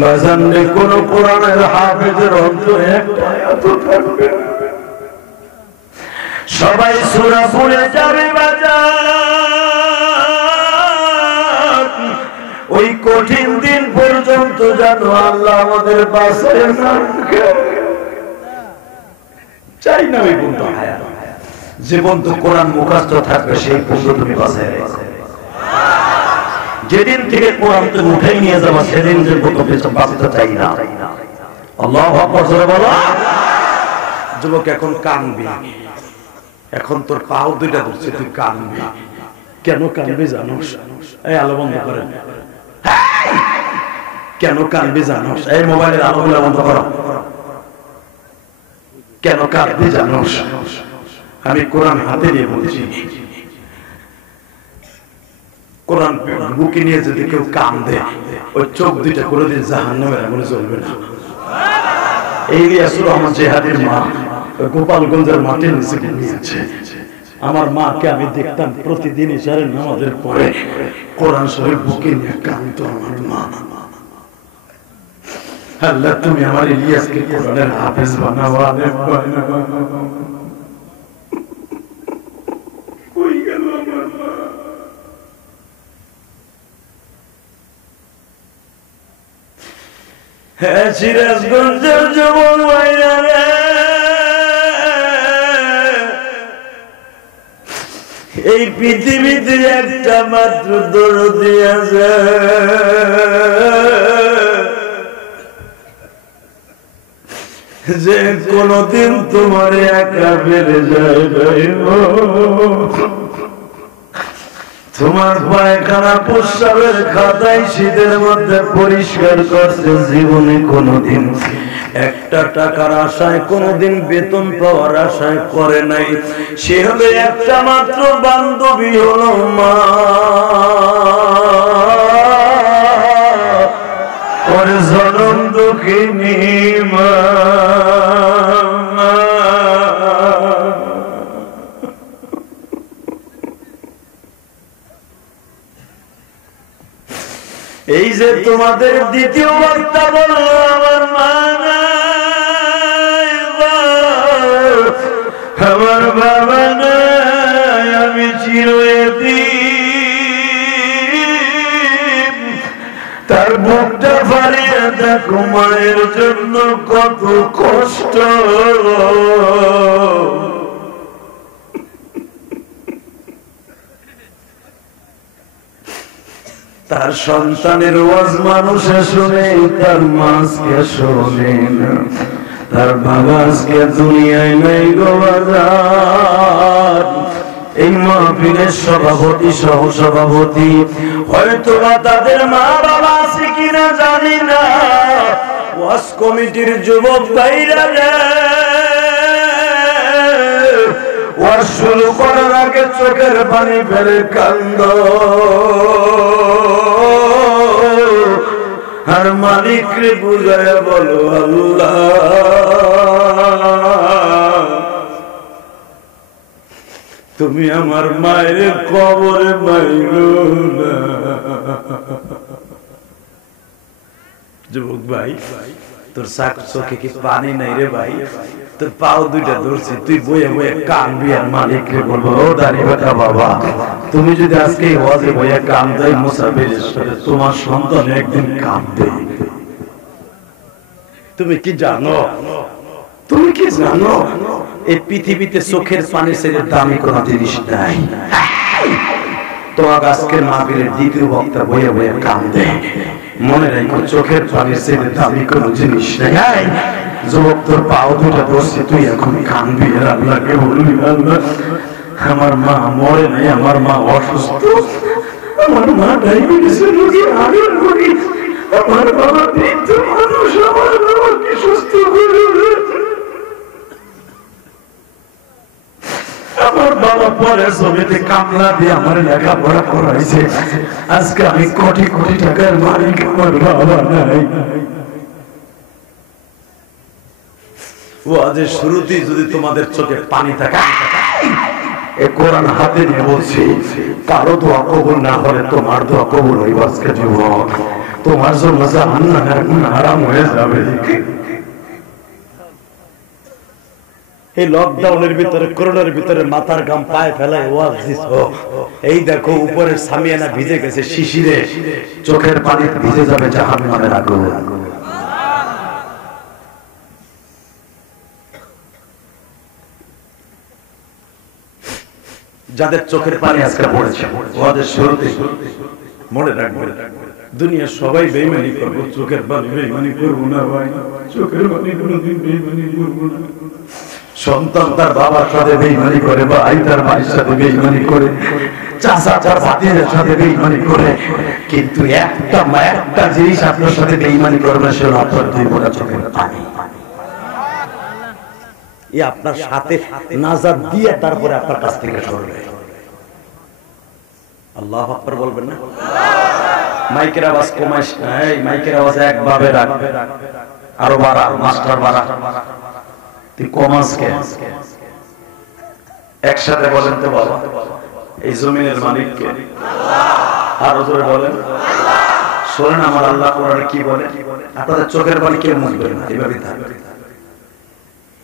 বাজান রে কোন কোরআনের হাফেজের অন্তরে একটা আয়াতও থাকবে না সবাই সূরা পড়ে যাবে বাজার ওই কঠিন দিন পর্যন্ত জানো আল্লাহ আমাদের পাশে চাই না ওই পর্যন্ত যে পর্যন্ত কোরআন মুখস্থ থাকবে সেই পর্যন্ত তুমি বাঁচায় যেদিন থেকে কোরআন তুমি উঠাই নিয়ে যাবা সেদিন যে বাঁচতে চাই না আল্লাহু আকবার জোরে বলো যুবক এখন কানবি এখন তোর পাও দুইটা ধরছে তুই কানবি কেন কানবি জানোস? এই আলো বন্ধ করেন। কেন কানবি জানোস? এই মোবাইলের আলোগুলো বন্ধ করো। কেন কানবি জানোস? আমি কোরআন হাতে নিয়ে বলছি, কোরআন বুকে নিয়ে যদি কেউ কান্দে, ওই চোখ দুইটা কোনোদিন জাহান্নামের আগুনে জ্বলবে না। এই ইলিয়াসুর রহমান জিহাদির মা গোপালগঞ্জের মাটির নিচে নিয়েছে। আমার মাকে আমি দেখতাম প্রতিদিন ইশারের নামাজের পরে কোরআন শরীফ বুকে নিয়ে কাঁদতো আমার মা। আল্লাহ তুমি আমার ইলিয়াসকে কোরআনের হাফেজ বানাও। কই গেল আমার মা? হ্যাঁ, সিরাজগঞ্জের যুবক ভাইরা রে, এই পৃথিবীতে একটা মাত্র দরদি আছে, যে কোনদিন তোমার একা ফেলে যায় নাই। তোমার পায়খানা প্রস্রাবের খাতায় শীতের মধ্যে পরিষ্কার করছে, জীবনে কোনদিন একটা টাকার আশায়, কোনদিন বেতন পাওয়ার আশায় করে নাই। সে হলো একটা মাত্র বান্ধবী, হলো মা। ওর জনম দুঃখিনী মা। এই যে তোমাদের দ্বিতীয় বক্তা বলল আমার মা নাই, আমার বাবা নাই, আমি চিরয়তীম। তার বুকটা ফাড়িয়ে দেখো, মায়ের জন্য কত কষ্ট। তার সন্তানের ওয়াজ মানুষে শুনে, তার মাকে শোনে না। তার বাবা আজকে দুনিয়ায় নাই গো বাজার। এই মাহফিলের সভাপতি সহ সভাপতি হয়তো বা তাদের মা বাবা আছে কিনা জানি না। ওয়াজ কমিটির যুবক ভাইরা রে, ওয়াজ শুরু করার আগে চোখের পানি ফেলে কান্দ, আর মালিককে বুঝায় বলো, আল্লাহ তুমি আমার মায়ের কবরে মাইলো না। যুবক ভাই, তোর চোখে কি পানি নাই রে ভাই? তোর পাও দুইটা ধরছি, তুই বয়ে বয়ে কানবি আর মালিককে বলবো, ও দাড়ি বাঁকা বাবা, তুমি যদি আজকে ওয়াজে বয়ে কান্দে, মুসাফিরের সাথে তোমার সন্তান একদিন কাঁদবে। তুমি কি জানো? তুমি কি জানো এই পৃথিবীতে চোখের পানি ছেড়ে দামি কোনো জিনিস নাই? তোমার আজকের মাহফিলের দ্বিতীয় বক্তা বয়ে বয়ে কান্দে, মনে রাখো চোখের পানি ছেড়ে দামি কোনো জিনিস নাই। যুবক, তোর পাও দুটা ধরছি, তুই এখন কানবি আর আল্লাহকে বলবি, আল্লাহ আমার মা মরে নাই, আমার মা অসুস্থ, আমার মা ডায়াবেটিসের রোগী, হাড়ের রোগী, আমার বাবা বৃদ্ধ মানুষ, আমার বাবাকে সুস্থ করে। আমার বাবা পরে জমিতে কামলা দিয়ে আমার লেখাপড়া করাইছে, আজকে আমি কোটি কোটি টাকার মালিক, আমার বাবা নাই। ওয়াজের শুরুতেই যদি তোমাদের চোখে পানি থাকে, এই কোরআন হাতে নিয়ে বলছি, কারো দোয়া কবুল না হলে তোমার দোয়া কবুল হইব। আজকে যুবক, তোমার জন্য জাহান্নাম হারাম হয়ে যাবে। এই লকডাউনের ভিতরে, করোনার ভিতরে মাথার ঘাম পায়ে ফেলায় ওয়াজ দিছো, এই দেখো উপরের সামিয়ানা ভিজে গেছে শিশিরে, চোখের পানি ভিজে যাবে জাহান্নামের আগুন। যাদের চোখের পানি আজকে পড়েছে ওদের শুরুতে মনে রাখবে, দুনিয়া সবাই বেঈমানি করবে, চোখের পানি বেঈমানি করবো না ভাই, চোখের পানি কোনোদিন বেঈমানি করবো না। সন্তান তার বাবার সাথে বেঈমানি করে, ভাই তার মায়ের সাথে বেঈমানি করে, চাচা তার ভাতিজের সাথে বেঈমানি করে, কিন্তু একটা জিনিস আপনার সাথে বেঈমানি করবে, সে আপনার দুই ফোঁটা চোখের পানি। এই আপনার সাথে নাজাত দিয়ে তারপরে আপনার কাছ থেকে সরবে। আল্লাহু আকবার বলবেন না? মাইকের আওয়াজ কমাইস না, এই মাইকের আওয়াজ একভাবে রাখ, আরো বাড়া, মাস্টার বাড়া, তুই কমাস কে? একসাথে বলেন তো বাবা, এই জমিনের মালিক কে? আল্লাহ। আরো জোরে বলেন আল্লাহ। শোনেন আমার আল্লাহ কোরআনে কি বলে, আপনাদের চোখের পানি কেউ মুছবেন না, এইভাবে থাকবে।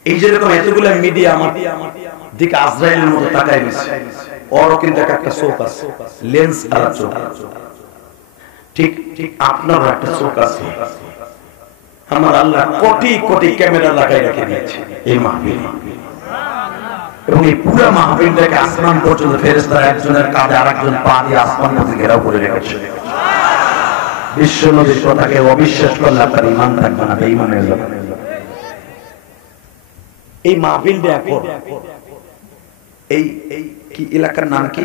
এই যেরকম এতগুলো মিডিয়া আমার দিকে আজরাইলের মতো তাকায় দিচ্ছে, ওরও কিন্তু একটা চোখ আছে, লেন্স আর চোখ। ঠিক ঠিক আপনারও একটা চোখ আছে। আমার আল্লাহ কোটি কোটি ক্যামেরা লাগাই রেখে দিয়েছে এই মাহফিল, এবং এই পুরো মাহফিলটাকে আসমান পর্যন্ত ফেরেশতারা একজনের কাঁধে আরেকজন পা দিয়ে আসমান পর্যন্ত ঘেরাও করে রেখেছে। বিশ্ব নবীর কথাকে অবিশ্বাস করলে আপনার ঈমান থাকবে না, বেঈমান হয়ে যাবে। এই মাহফিলটা এখন এই কি এলাকার নাম কি?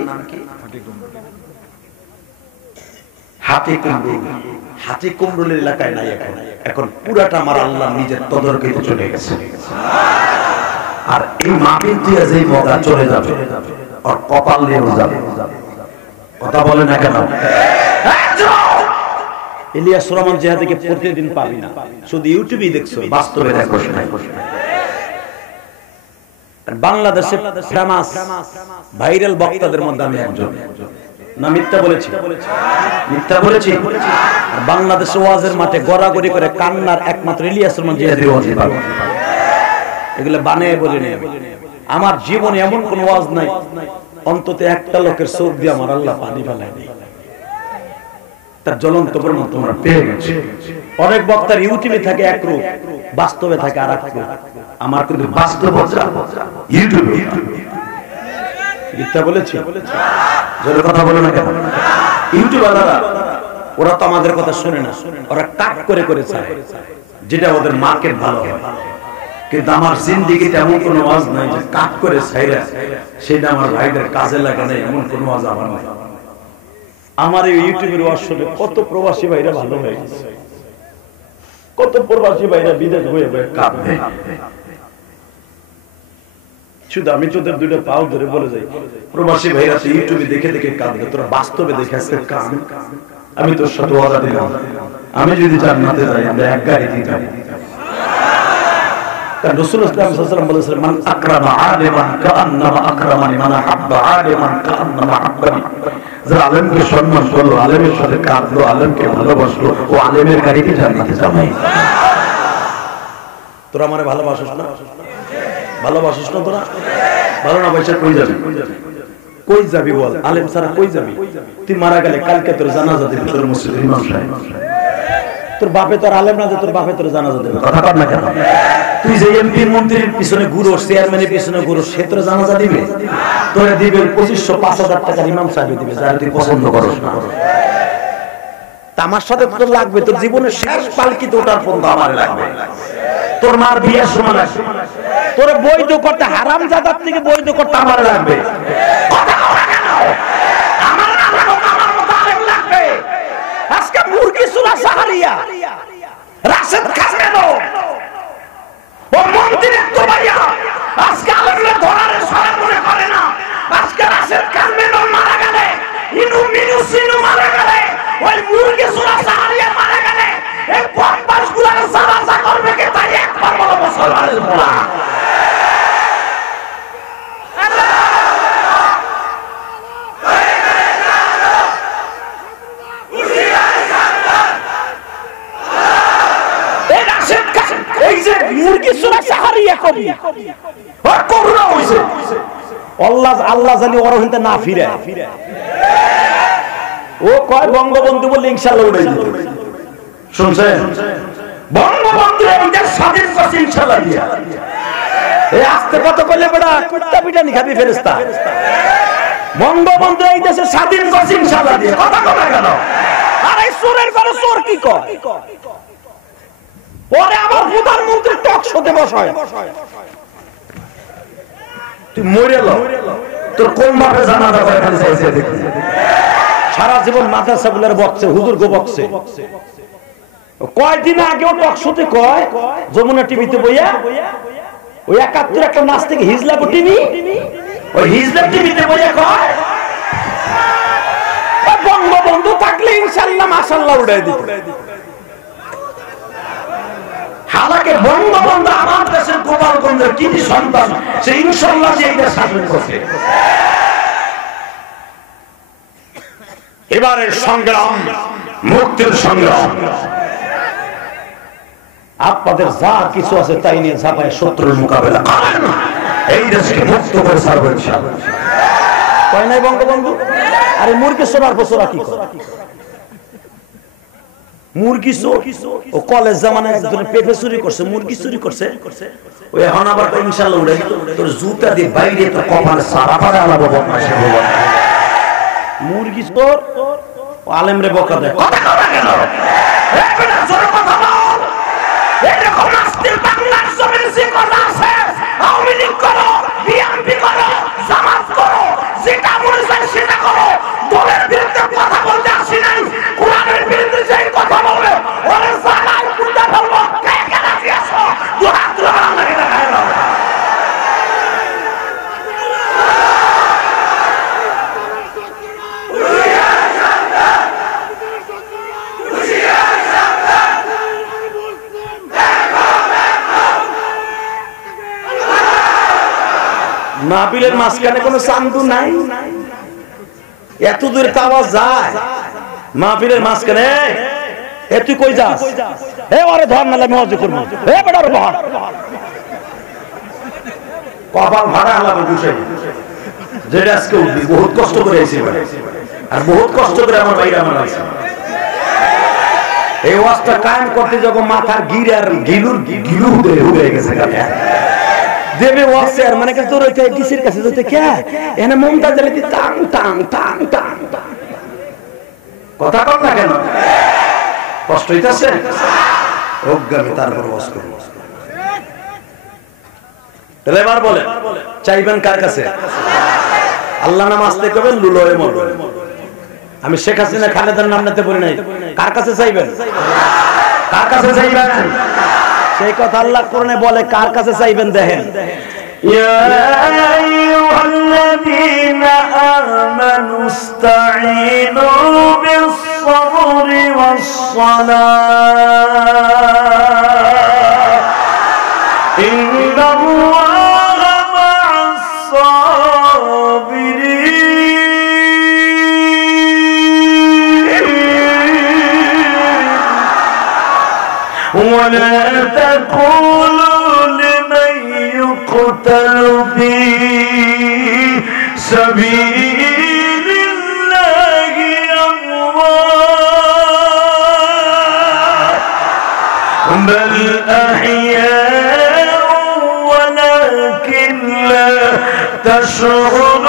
হাতি কুমরুলের এলাকায় নাই এখন, এখন পুরাটা আমার আল্লাহ নিজের তদারকিতে চলে গেছে। আর এই মাহফিল দিয়ে যে মগা চলে যাবে, আর কপাল নিয়েও যাবে। কথা বলে না কেন? ইলিয়াস রহমান জিহাদিকে প্রতিদিন পাবি না, শুধু ইউটিউবেই দেখছো, বাস্তবে দেখোস না। বাংলাদেশে ফেমাস ভাইরাল বক্তাদের মধ্যে আমি একজন। না মিথ্যা বলেছি? মিথ্যা বলেছি? আর বাংলাদেশে ওয়াজের মাঠে গড়াগড়ি করে কান্নার একমাত্র ইলিয়াস রহমান জিহাদির ওয়াজ। এগুলো বানিয়ে বলি না। আমার জীবনে এমন কোন ওয়াজ নাই অন্তত একটা লোকের চোখ দিয়ে আমার আল্লাহ পানি ফেলায়নি। তার জ্বলন্ত প্রমাণ তোমরা পেয়ে গেছো। অনেক বক্তার ইউটিউবে থাকে এক রূপ, বাস্তবে থাকে আর এক রূপ। আমার কিন্তু বাস্তব ইউটিউবে। মিথ্যা বলেছি? জোরে কথা বলো না কেন? ইউটিউবাররা ওরা তো আমাদের কথা শুনে না, ওরা কাট করে করে চায় যেটা ওদের মার্কেট ভালো হয়। কিন্তু আমার জিন্দেগিতে এমন কোন ওয়াজ নাই যে কাট করে ছাইরা সেটা আমার ভাইদের কাজে লাগে না, এমন কোন ওয়াজ আমার নাই। আমার এই ইউটিউবের ওয়াজ শুনে কত প্রবাসী ভাইরা ভালো হয়ে গেছে, কত প্রবাসী ভাইরা বিদেশ হয়ে কাঁদবে। শুধু আমি তোদের দুইটা পাও ধরে বলে যাই, প্রবাসী ভাইরা তো ইউটিউবে দেখে দেখে কাঁদবে, তোরা বাস্তবে দেখে আজকে কাঁদ। আমি তোর সাথে ওয়াদা দিলাম, আমি যদি জান্নাতে যাই আমরা এক গাড়িতে যাব। কারণ রাসূলুল্লাহ সাল্লাল্লাহু আলাইহি ওয়াসাল্লাম বলেছেন, মান আকরামা আলিমান কাআন্নামা আকরামানি, মান হাব্বা আলিমান কাআন্নামা হাব্বানি। যারা আলেমকে সম্মান করলো, আলেমের সাথে কাঁদলো, আলেমকে ভালোবাসলো, ও আলেমের গাড়িতে জান্নাতে যাবে। তোরা আমারে ভালোবাসিস না? ভালোবাসিস না তোরা? ভালো না পয়সা কই যাবি? কই যাবি বল? আলেম ছাড়া কই যাবি? তুই মারা গেলে কালকে তোর জানাজা দিবে তোর মসজিদের ইমাম সাহেব। তোর বাপে তোর আলেম না, তোর বাপে তোর জানাজা দেবে। কথা কর না কেন? তুই যে এমপি মন্ত্রীর পিছনে ঘুরো, চেয়ারম্যানের পিছনে ঘুরো, সে তোর জানাজা দিবে? তোরে দিবে 2500-5000 টাকার ইমাম সাহেব দিবে, যারা তুই পছন্দ করস না। আমার সাথে তোর লাগবে, তোর জীবনের শেষ পালকিতে ওঠার পর্যন্ত আমার লাগবে। তোর মার বিয়ের সময় লাগবে, তোর বৈধ করতে হারামজাদার থেকে বৈধ করতে আমার লাগবে। কথা বলা কেন? আমার না লাগবে, আমার মতো আলেম লাগবে। আজকে মুরগি চুলা সাহারিয়া রাশেদ খাসমেনো ও মন্দিরের তোবাইয়া আজকে আলেমদের ধরার সরা মনে করে না। আজকে রাশেদ খাসমেনো মারা গেলে, ইনু মিনু সিনু মারা গেলে, ওই মুরগি চুলা সাহারিয়া মারা গেলে এই বদমাশগুলোর জানাজা করবে কে? তাই একবার বলো মুসলমানের মোলা। আল্লাহ জানি ওরা হইতে না ফিরে, ও কয় বঙ্গবন্ধু বললে ইনশাআল্লাহ উড়ে যাবে। শুনছেন? বঙ্গবন্ধু এইটা স্বাধীন করছে ইনশাআল্লাহ দিয়া। এই আস্তে কত কইলে বড়া কুত্তা পিটানি খাবি ফেরেশতা। বঙ্গবন্ধু এই দেশে স্বাধীন করছে ইনশাআল্লাহ দিয়া। কথা কয় না কেন? আরে চোরের ঘরে চোর কি কয়? পরে আবার প্রধানমন্ত্রী টক শোতে বসায়। তুই মরে ল, তোর কোন বাপে জানাজা করে খালি চাইছে দেখি সারা জীবন মাদ্রাসাগুলোর বকছে হুজুর গো বকছে কয়দিন আগেও টকশোতে কয় যমুনা টিভিতে বইয়া ওই ৭১ একটা নাচ থেকে হিজলা টিভি ওই হিজলা টিভিতে বইয়া কয় বঙ্গবন্ধু থাকলে ইনশাআল্লাহ মাশাআল্লাহ উড়াই দিত হালাকে বঙ্গবন্ধু আমার দেশের গোপালগঞ্জের কৃতি সন্তান সে ইনশাআল্লাহ যে এটা শাসন করছে এবারের সংগ্রাম মুক্তির সংগ্রাম আপনাদের যা কিছু আছে তাই নিয়ে ঝাঁপায় শত্রুর মোকাবেলা করেন এই দেশকে মুক্ত করে ছাড়বেন ইনশাআল্লাহ কয় নাই বঙ্গবন্ধু আরে মুরগি সোনার বছর কি করে মুরগি ও কলেজ জামানায় একজন পেঁপে চুরি করছে মুরগি চুরি করছে ওই এখন আবার ইনশাআল্লাহ উড়ে তোর জুতা দিয়ে বাইরে তোর কপালে সারা পাড়া আলাবো বদমাশি বলবো মুরগি চোর ও আলেমরে বকা দেয় কথা কথা কেন এই বেটা জোরে কথা বল এই দেখো নাস্তির বাংলার জমিনে যে কথা আছে আওয়ামী লীগ করো বিএনপি করো জামাত করো যেটা মনে চায় সেটা করো দলের বিরুদ্ধে কথা বলতে আসি নাই কোরআনের বিরুদ্ধে যে কথা বলবে ওরে জানাই কুঁদা ফেলবো কে কে রাজি আছো দুহাত তুলে বাংলাকে দেখায় দাও মাহফিলের মাঝখানে কোনো চান্দু নাই এত দূরে আওয়াজ যায় মাহফিলের মাঝখানে এ তুই কই যাস এ আরে ধর নালে মওয়াজ করব এ বেটা রে বহার কপাল ভাড়া আলাদা বসে যেটা আজকে উঠবি বহুত কষ্ট করে আইছি আর বহুত কষ্ট করে আমার ভাইরা আমার আছে এই ওয়াজটা কায়েম করতে যখন মাথার গির আর গিলু হয়ে গেছে গাটা দেবে ওয়াসে আর মানে তোর ওইটা ডিসির কাছে যেতে কে এনে মমতা জ্বালাতে টাং টাং টাং টাং কথা কম না কেন কষ্ট হইতাছে অজ্ঞামী তারপর ওয়াজ করব তাহলে এবার বলে চাইবেন কার কাছে আল্লাহ নাম আসতে কবেন লুলয়ে মরবেন আমি শেখ হাসিনা খালেদার নাম নিতে বলি নাই কার কাছে চাইবেন কার কাছে চাইবেন সেই কথা আল্লাহ কোরআনে বলে কার কাছে চাইবেন দেখেন ইয়া আইয়ুহাল্লাযীনা আমানুস্তাঈনু বিস-সাবরি ওয়াস-সালাহ ইন্নাল্লাহা মা'আস-সাবিরিন ওয়ালা تقولوا لمن يقتل في سبيل الله أموات بل أحياء ولكن لا تشعرون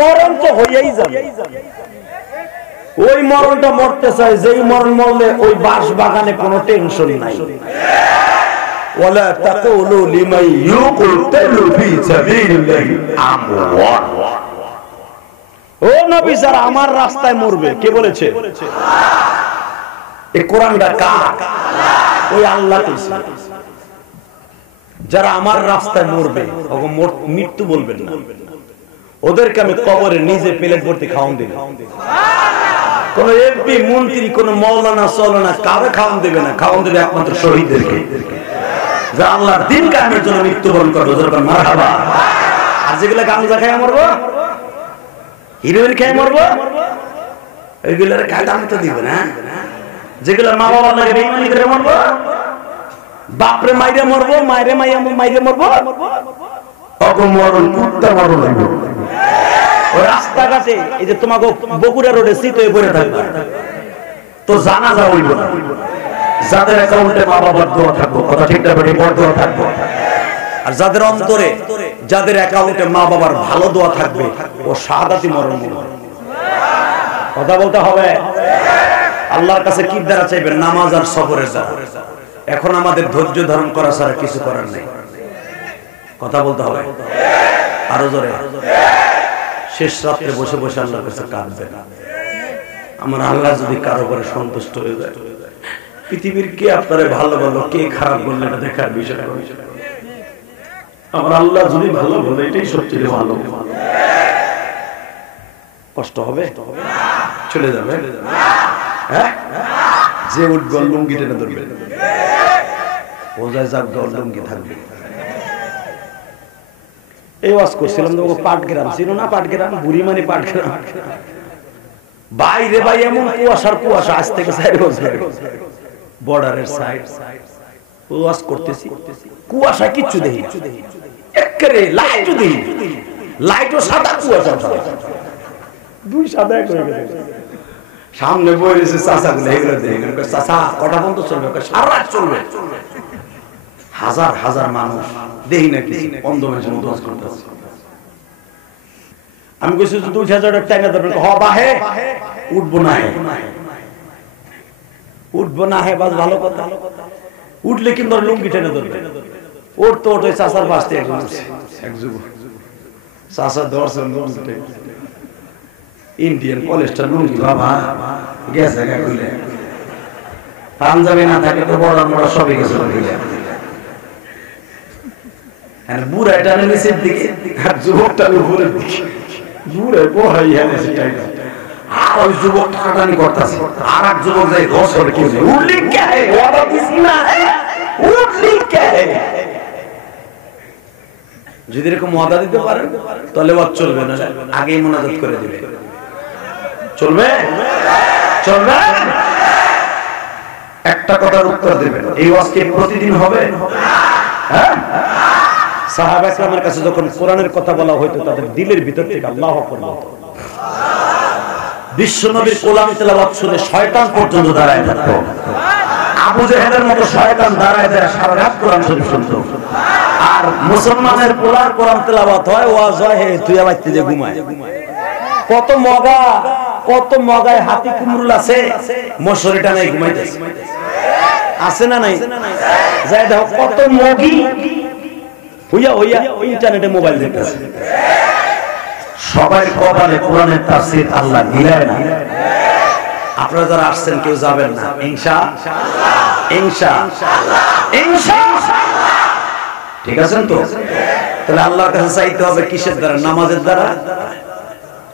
মরণ তো হইয়াই যাবে ওই মরণটা মরতে চাই যেই মরণ মরলে ওই বাঁশ বাগানে কোনো টেনশন নাই ওয়ালা তাকুলু লিমান ইউকতালু ফি সাবিলিল্লাহি আমওয়াত ও নবী যারা আমার রাস্তায় মরবে কে বলেছে এই কোরআনটা কার ওই আল্লাহ কইছে যারা আমার রাস্তায় মরবে ওগো মৃত্যু বলবেন না ওদেরকে আমি কবরে নিজে প্লেট ভর্তি খাওয়ান দিব কোন এমপি মন্ত্রী কোন মাওলানা সাওলানা কারে খাওয়ান দেবে না খাওয়ান দেবে একমাত্র শহীদদেরকে যা আল্লাহর দ্বীন কায়েমের জন্য মৃত্যুবরণ করবে ওদের মারহাবা আর যেগুলা গাঞ্জা খেয়ে মরবো হিরোইন খেয়ে মরবো এইগুলার কায়দাম তো দিবে না যেগুলা মা বাবা লাগে বেঈমানি করে মরবো বাপরে মাইরে মরবো মাইরে মাইরে মরবো অগমরণ কুত্তা মরণ হইব ওই রাস্তাঘাটে এই যে তোমাকে বগুড়া রোডে শীত হয়ে পড়ে থাকবে তো জানাজা হইব না যাদের অ্যাকাউন্টে মা বাবার দোয়া থাকবো কথা ঠিক না বেটি বড় দোয়া থাকবো আর যাদের অন্তরে যাদের অ্যাকাউন্টে মা বাবার ভালো দোয়া থাকবে ও শাহাদাতি মরণ কথা বলতে হবে আল্লাহর কাছে কি দ্বারা চাইবেন নামাজ আর সবরের দ্বারা এখন আমাদের ধৈর্য ধারণ করা ছাড়া কিছু করার নেই। কথা বলতে হবে আরো জোরে। শেষ রাত্রে বসে বসে আল্লাহর কাছে কাঁদবেন। আমার আল্লাহ যদি কারো করে সন্তুষ্ট হয়ে যায়, পৃথিবীর কে আপনারে ভালো বলো, কে খারাপ বললে এটা দেখার বিষয়। আমার আল্লাহ যদি ভালো বলে এটাই সবচেয়ে ভালো। কষ্ট হবে, চলে যাবে। হ্যাঁ, যে উঠবে লুঙ্গি টেনে ধরবে, ও যায় যাক লুঙ্গি থাকবে। এই ওয়াজ করছিলাম তো, পাটগ্রাম ছিল না, পাটগ্রাম বুড়িমানি পাটগ্রাম। বাইরে ভাই এমন কুয়াশার কুয়াশা, আজ থেকে 4 বছর বর্ডারের সাইড ওয়াজ করতেছি, কুয়াশা কিচ্ছু দেখি, একেবারে লাইটও দেখি, লাইটও সাদা, কুয়াশা দুই সাদা এক হয়ে গেছে। সামনে বই রয়েছে চাচা গুলো, এগুলো দেখে চাচা কটা পর্যন্ত চলবে? সারা রাত চলবে। হাজার হাজার মানুষ দেখি না কিছু, অন্ধ মানুষের মতো ওয়াজ করতেছে। আমি কইছি 2000 টাকা ধরবেন, হবা হে উঠবো না, হে উঠবো না, হে বাস ভালো কথা। উঠলে কিন্তু লুঙ্গি টেনে ধরবে। ওর তো ওঠে চাচার পাশে এক যুবক, চাচা ধরছেন ইন্ডিয়ান পলিস্টার লুঙ্গি, বাবা গেছে কইলে পাঞ্জাবি না থাকে তো বড় বড় সবই গেছে কইলে। আর বুড়া টানে নিচের দিকে, আর যুবকটা উপরের দিকে, বুড়ে বহাই হেনেছে। আর ওই যুবক টানাটানি করতেছে, আর এক যুবক যাই ঘর করে কি উঠলি কে হে, ওরা দিস না হে, উঠলি কে হে। যদি এরকম ওয়াদা দিতে পারেন তাহলে ওয়াজ চলবে না, আগেই মুনাজাত করে দিবে। চলবে, চলবে। একটা কথার উত্তর দেবেন, এই ওয়াজ কি প্রতিদিন হবে? হ্যাঁ, সাহাবা কেরামের কাছে যখন কোরআনের কথা বলা হইতো, তাদের দিলের ভিতর থেকে আল্লাহু আকবার বলতো। বিশ্বনবীর কোরআন তেলাওয়াত শুনে শয়তান পর্যন্ত দাঁড়ায় থাকতো। আবু জেহেলের মতো শয়তান দাঁড়ায় দাঁড়ায় সারা রাত কোরআন শরীফ শুনতো। আর মুসলমানের পোলার কোরআন তেলাওয়াত হয়, ওয়াজ হয়, হে তুই আবাইতে যে ঘুমায়। কত মগা, কত মগায় হাতি কুমরুল আছে, মশারিটা নাই ঘুমাইতেছে, আছে না নাই? যাই দেখো কত মগি হইয়া হইয়া ইন্টারনেটে মোবাইল দেখতেছে। সবাই কপালে কোরআনের তাফসীর আল্লাহ দিলেন না। আপনারা যারা আসছেন কেউ যাবেন না ইনশাআল্লাহ, ইনশাআল্লাহ, ইনশাআল্লাহ। ঠিক আছেন তো? তাহলে আল্লাহর কাছে চাইতে হবে কিসের দ্বারা? নামাজের দ্বারা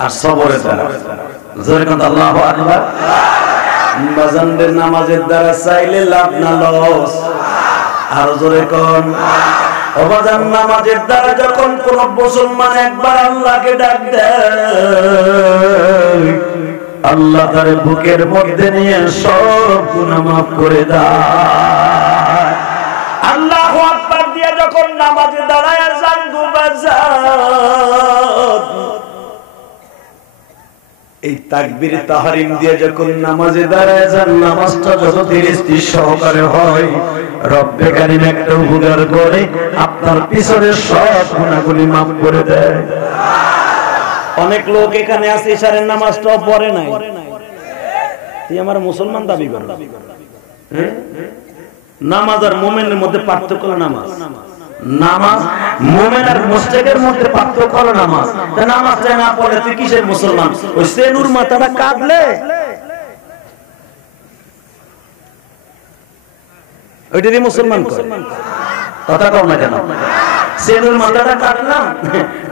আর সবরের দ্বারা। জোরে কোন আল্লাহু আকবার। বাজানদের নামাজের দ্বারা চাইলে লাভ না লস। আর জোরে কোন অবাজান নামাজের দ্বারা যখন কোন মুসলমান একবার আল্লাহকে ডাক দেয়, আল্লাহ তার বুকের মধ্যে নিয়ে সব গুনাহ মাফ করে দেয়। আল্লাহু আকবার দিয়ে যখন নামাজে দাঁড়ায় যান দুবাজার, এই তাকবীর তাহরিম দিয়ে যখন নামাজে দাঁড়ায় যান, নামাজটা যত ধীরস্থির সহকারে হয়, রব্বে কারীম একটা উপকার করে আপনার পিছনের সব গুনাহগুলি মাফ করে দেয়। অনেক লোক এখানে আছে ইশারের নামাজটাও পড়ে নাই, তুই আমার মুসলমান দাবি করে। নামাজ আর মুমিনের মধ্যে পার্থক্য হলো নামাজ। নামাজ মুমিন আর মুশরিকের মধ্যে পার্থক্য হলো নামাজ। তা নামাজটা না পড়লে তুই কিসের মুসলমান? ওই সেনুর মাথাটা কাটলে ওইটারই মুসলমান করে। কথা কও না কেন? সেনুর মাথাটা কাটলাম,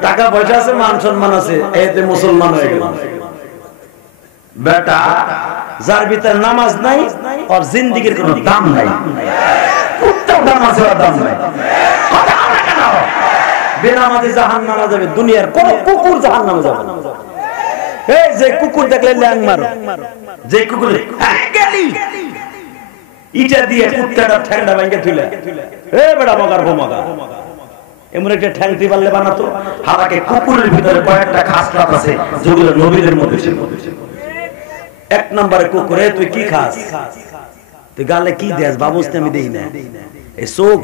টাকা পয়সা আছে, মান সম্মান আছে, এতে মুসলমান হয়ে গেল। বেটা যার ভিতরে নামাজ নাই আর জিন্দেগীর কোনো দাম নাই, কুত্তার দাম আছে আর দাম নাই। কথা কও না কেন? বেনামাজি জাহান্নামে যাবে, দুনিয়ার কোন কুকুর জাহান্নামে যাবে না। এই যে কুকুর দেখলে ল্যাং মারো, যে কুকুর গেলি ইটা দিয়ে কুত্তাটা ঠ্যাংটা ভেঙে তুলে, এ বেটা মগার ভোমগা, এমন একটা ঠ্যাং দিয়ে পারলে বানাতো। হালাকে কুকুরের ভিতরে কয়েকটা খাস রাত আছে যেগুলো নবীদের মধ্যে ছিল। এক নম্বরে কুকুরে তুই কি খাস? তুই গালে কি দেস? বাবুসতে আমি দেই না। এই চোখ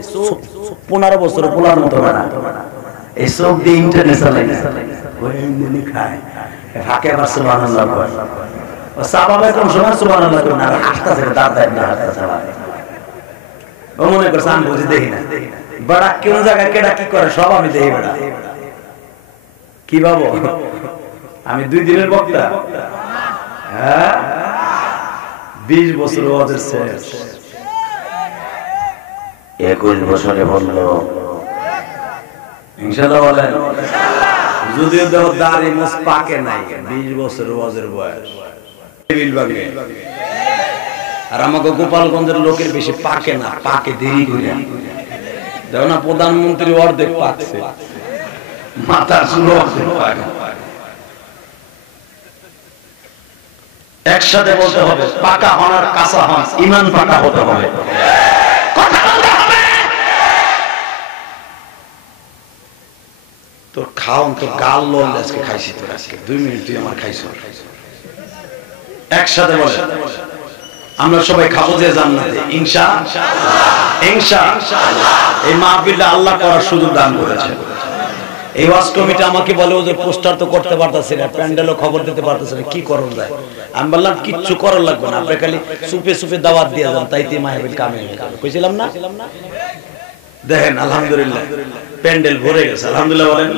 15 বছর পোলার মতো না, এই চোখ দিয়ে ইন্টারনেট চালাই না, ওই এমনি খায়। ফাঁকে আবার সুবহানাল্লাহ কয়, ও সাহাবায়ে কোন সময় সুবহানাল্লাহ কয় না, আর হাসতাছে, দাঁত দেয় না, হাসতাছে। ও মনে করছে আমি বুঝি দেখি না বড়া কোন জায়গায় কেডা কি করে সব আমি দেখি বেড়া কি ভাবো আমি 2 দিনের বক্তা হ্যাঁ 20 বছর ওয়াজের শেষ 21 বছরে বলল ইনশাআল্লাহ বলেন যদিও দাড়ি মুছ পাকে নাই 20 বছর ওয়াজের বয়স বিলবাগে আর আমাকে গোপালগঞ্জের লোকের বেশি পাকে না পাকে দেরি করে দেখো না প্রধানমন্ত্রী অর্ধেক পাকছে মাথা শুরু একসাথে বলতে হবে পাকা হওয়ার কাঁচা হন ঈমান পাকা হতে হবে কথা বলতে হবে তোর খাওন তো গাল লোল আজকে খাইছি তোর আজকে 2 মিনিট তুই আমার খাইছ একসাথে বলে আমরা সবাই খাবো যে জান্নাতে ইনশাআল্লাহ ইনশাআল্লাহ এই মাহফিলটা আল্লাহ করার সুযোগ দান করেছে এই ওয়াজ কমিটি আমাকে বলে ওদের পোস্টার তো করতে পারতাছে না প্যান্ডেলও খবর দিতে পারতাছে না কি করুন যায় আমি বললাম কিচ্ছু করার লাগবে না আপনি খালি সুপে সুপে দাওয়াত দিয়ে যান তাইতে মাহফিল কামে হয়ে যাবে কইছিলাম না দেখেন আলহামদুলিল্লাহ প্যান্ডেল ভরে গেছে আলহামদুলিল্লাহ বলেন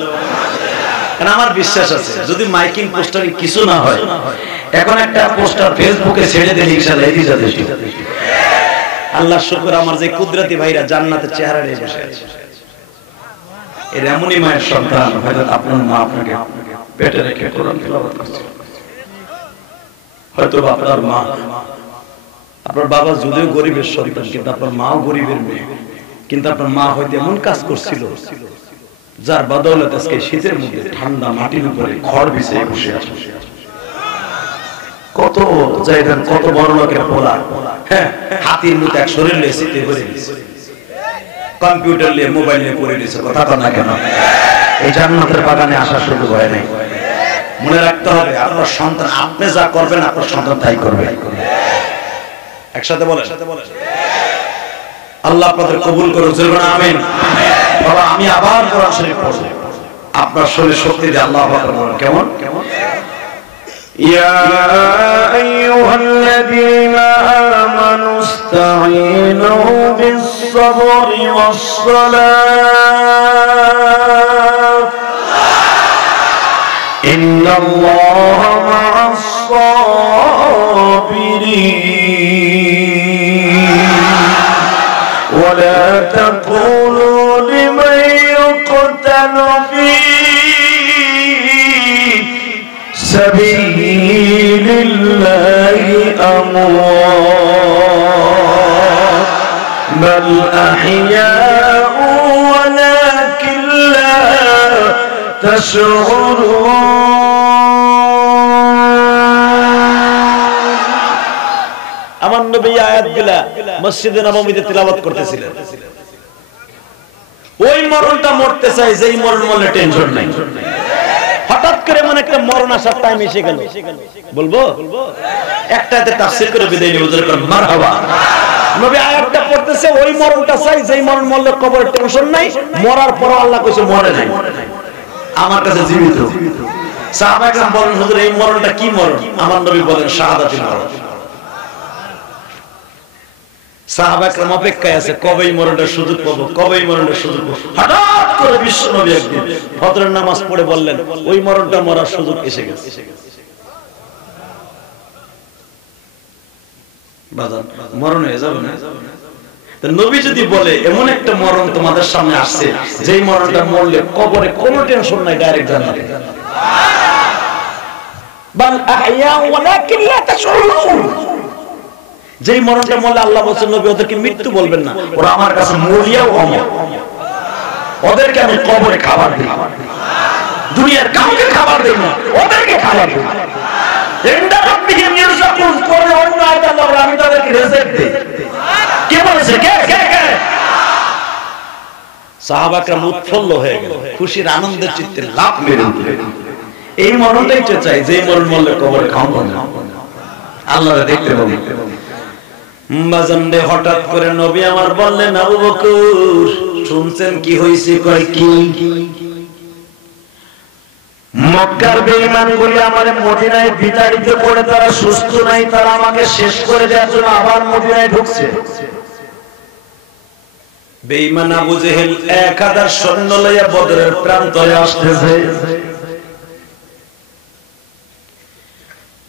কারণ আমার বিশ্বাস আছে যদি মাইকিং পোস্টারে কিছু না হয় এখন একটা পোস্টার ফেসবুকে ছেড়ে দিলে ইনশাআল্লাহ এই যথেষ্ট আল্লাহর শুকর আমার যে কুদরতি ভাইরা জান্নাতের চেহারা নিয়ে বসে আছে এর এমনই মায়ের সন্তান হয়তো আপনার মা আপনাকে পেটে রেখে কোরআন তেলাওয়াত করছে হয়তো আপনার মা আপনার বাবা যদিও গরিবের সন্তান কিন্তু আপনার মাও গরিবের মেয়ে কিন্তু আপনার মা হয়তো এমন কাজ করছিল যার বদৌলতে আজকে শীতের মধ্যে ঠান্ডা মাটির উপরে খড় বিছিয়ে বসে আছে কত জায়গার কত বড় লোকের পোলা হ্যাঁ হাতির মতো এক শরীর নিয়ে শীতে করে দিয়েছে কম্পিউটার নিয়ে মোবাইল নিয়ে পড়ে নিয়েছে কথা তো না কেন এই জান্নাতের বাগানে আসার সুযোগ হয় নাই মনে রাখতে হবে আপনার সন্তান আপনি যা করবেন আপনার সন্তান তাই করবে একসাথে বলেন আল্লাহ আপনাদের কবুল করুন বলুন আমিন বাবা আমি আবার কোরআন শরীফ পড়ব আপনার শরীর শক্তি দিয়ে আল্লাহ আকবার বলেন কেমন يا أيها الذين آمنوا استعينوا بالصبر والصلاة إن الله مع الصابرين ولا تقولوا لمن يقتل في سبيل الله أموات بل أحياء ولكن لا تشعرون আমার নবী আয়াতগুলা মসজিদে নববীতে তেলাওয়াত করতেছিলেন ওই মরণটা মরতে চাই যেই মরণ মরলে টেনশন নাই হঠাৎ করে মনে একটা মরণ আসার টাইম এসে গেল বলবো একটাতে তাফসীর করে বিদায় নিয়ে হুজুর করেন মারহাবা নবী আয়াতটা পড়তেছে ওই মরণটা চাই যেই মরণ মরলে কবরের টেনশন নাই মরার পর আল্লাহ কইছে মরে নাই আমার কাছে জীবিত সাহাবায়ে কেরাম বলেন হুজুর এই মরণটা কি মরণ আমার নবী বলেন শাহাদাতের মরণ সাহাবায়ে কেরাম অপেক্ষায় আছে কবে এই মরণের সুযোগ পাবো কবে এই মরণের সুযোগ পাবো হঠাৎ করে বিশ্বনবী একদিন ফজরের নামাজ পড়ে বললেন ওই মরণটা মরার সুযোগ এসে গেছে বাজার মরণ হয়ে যাবে না তো নবী যদি বলে এমন একটা মরণ তোমাদের সামনে আসছে যেই মরণটা মরলে কবরে কোনো টেনশন নাই ডাইরেক্ট জান্নাতে বাল আহইয়া ওয়ালাকিন লা তাশউরুন যেই মরণটা মরলে আল্লাহ বলেন নবী ওদেরকে মৃত্যু বলবেন না ওরা আমার কাছে মরিয়াও অমর ওদেরকে আমি কবরে খাবার দেই দুনিয়ার কাউকে খাবার দেই না ওদেরকে খাবার দেই ইনদা রাব্বিহিম ইয়ারযাকুন করে অন্য আয়াত আল্লাহ আমি তাদেরকে রিজিক দেই কে বলেছে কে সাহাবা کرام উৎফুল্ল হয়ে গেল খুশির আনন্দের চিত্তে লাফ মেরে উঠলেন এই মরণটাই তো চাই যেই মরণ মরলে কবরে খাওয়া না আল্লাহকে দেখতে পাবো বাজানরে হঠাৎ করে নবী আমার বললেন আবু বকর শুনছেন কি হইছে কয় কি মক্কার বেঈমানগুলো আমারে মদিনায় বিতাড়িত করে তারা সুস্থ নাই তারা আমাকে শেষ করে দেওয়ার জন্য আবার মদিনায় ঢুকছে বেঈমান আবু জেহেল 1000 সৈন্য লইয়া বদরের প্রান্তরে আসতেছে।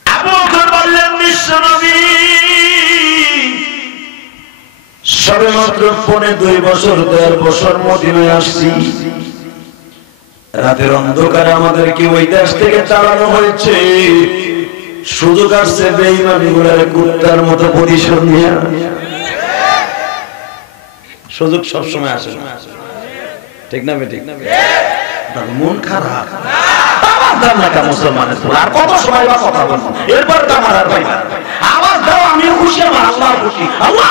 আবু বকর বললেন বিশ্বনবী সবেমাত্র 2.5 বছর 1.5 বছর মদিনায় আসছি, রাতের অন্ধকারে আমাদেরকে ওই দেশ থেকে তাড়ানো হয়েছে, সুযোগ আসছে বেঈমানগুলোর কুত্তার মতো প্রতিশোধ নিয়ে। সুযোগ সবসময় আসে না, ঠিক না ঠিক না? মন খারাপ মুসলমানের আর কত সময় বা কথা বলবো, এরপর আমার আর ভাই আওয়াজ দাও, আমিও খুশি, আমার আল্লাহ খুশি। আল্লাহ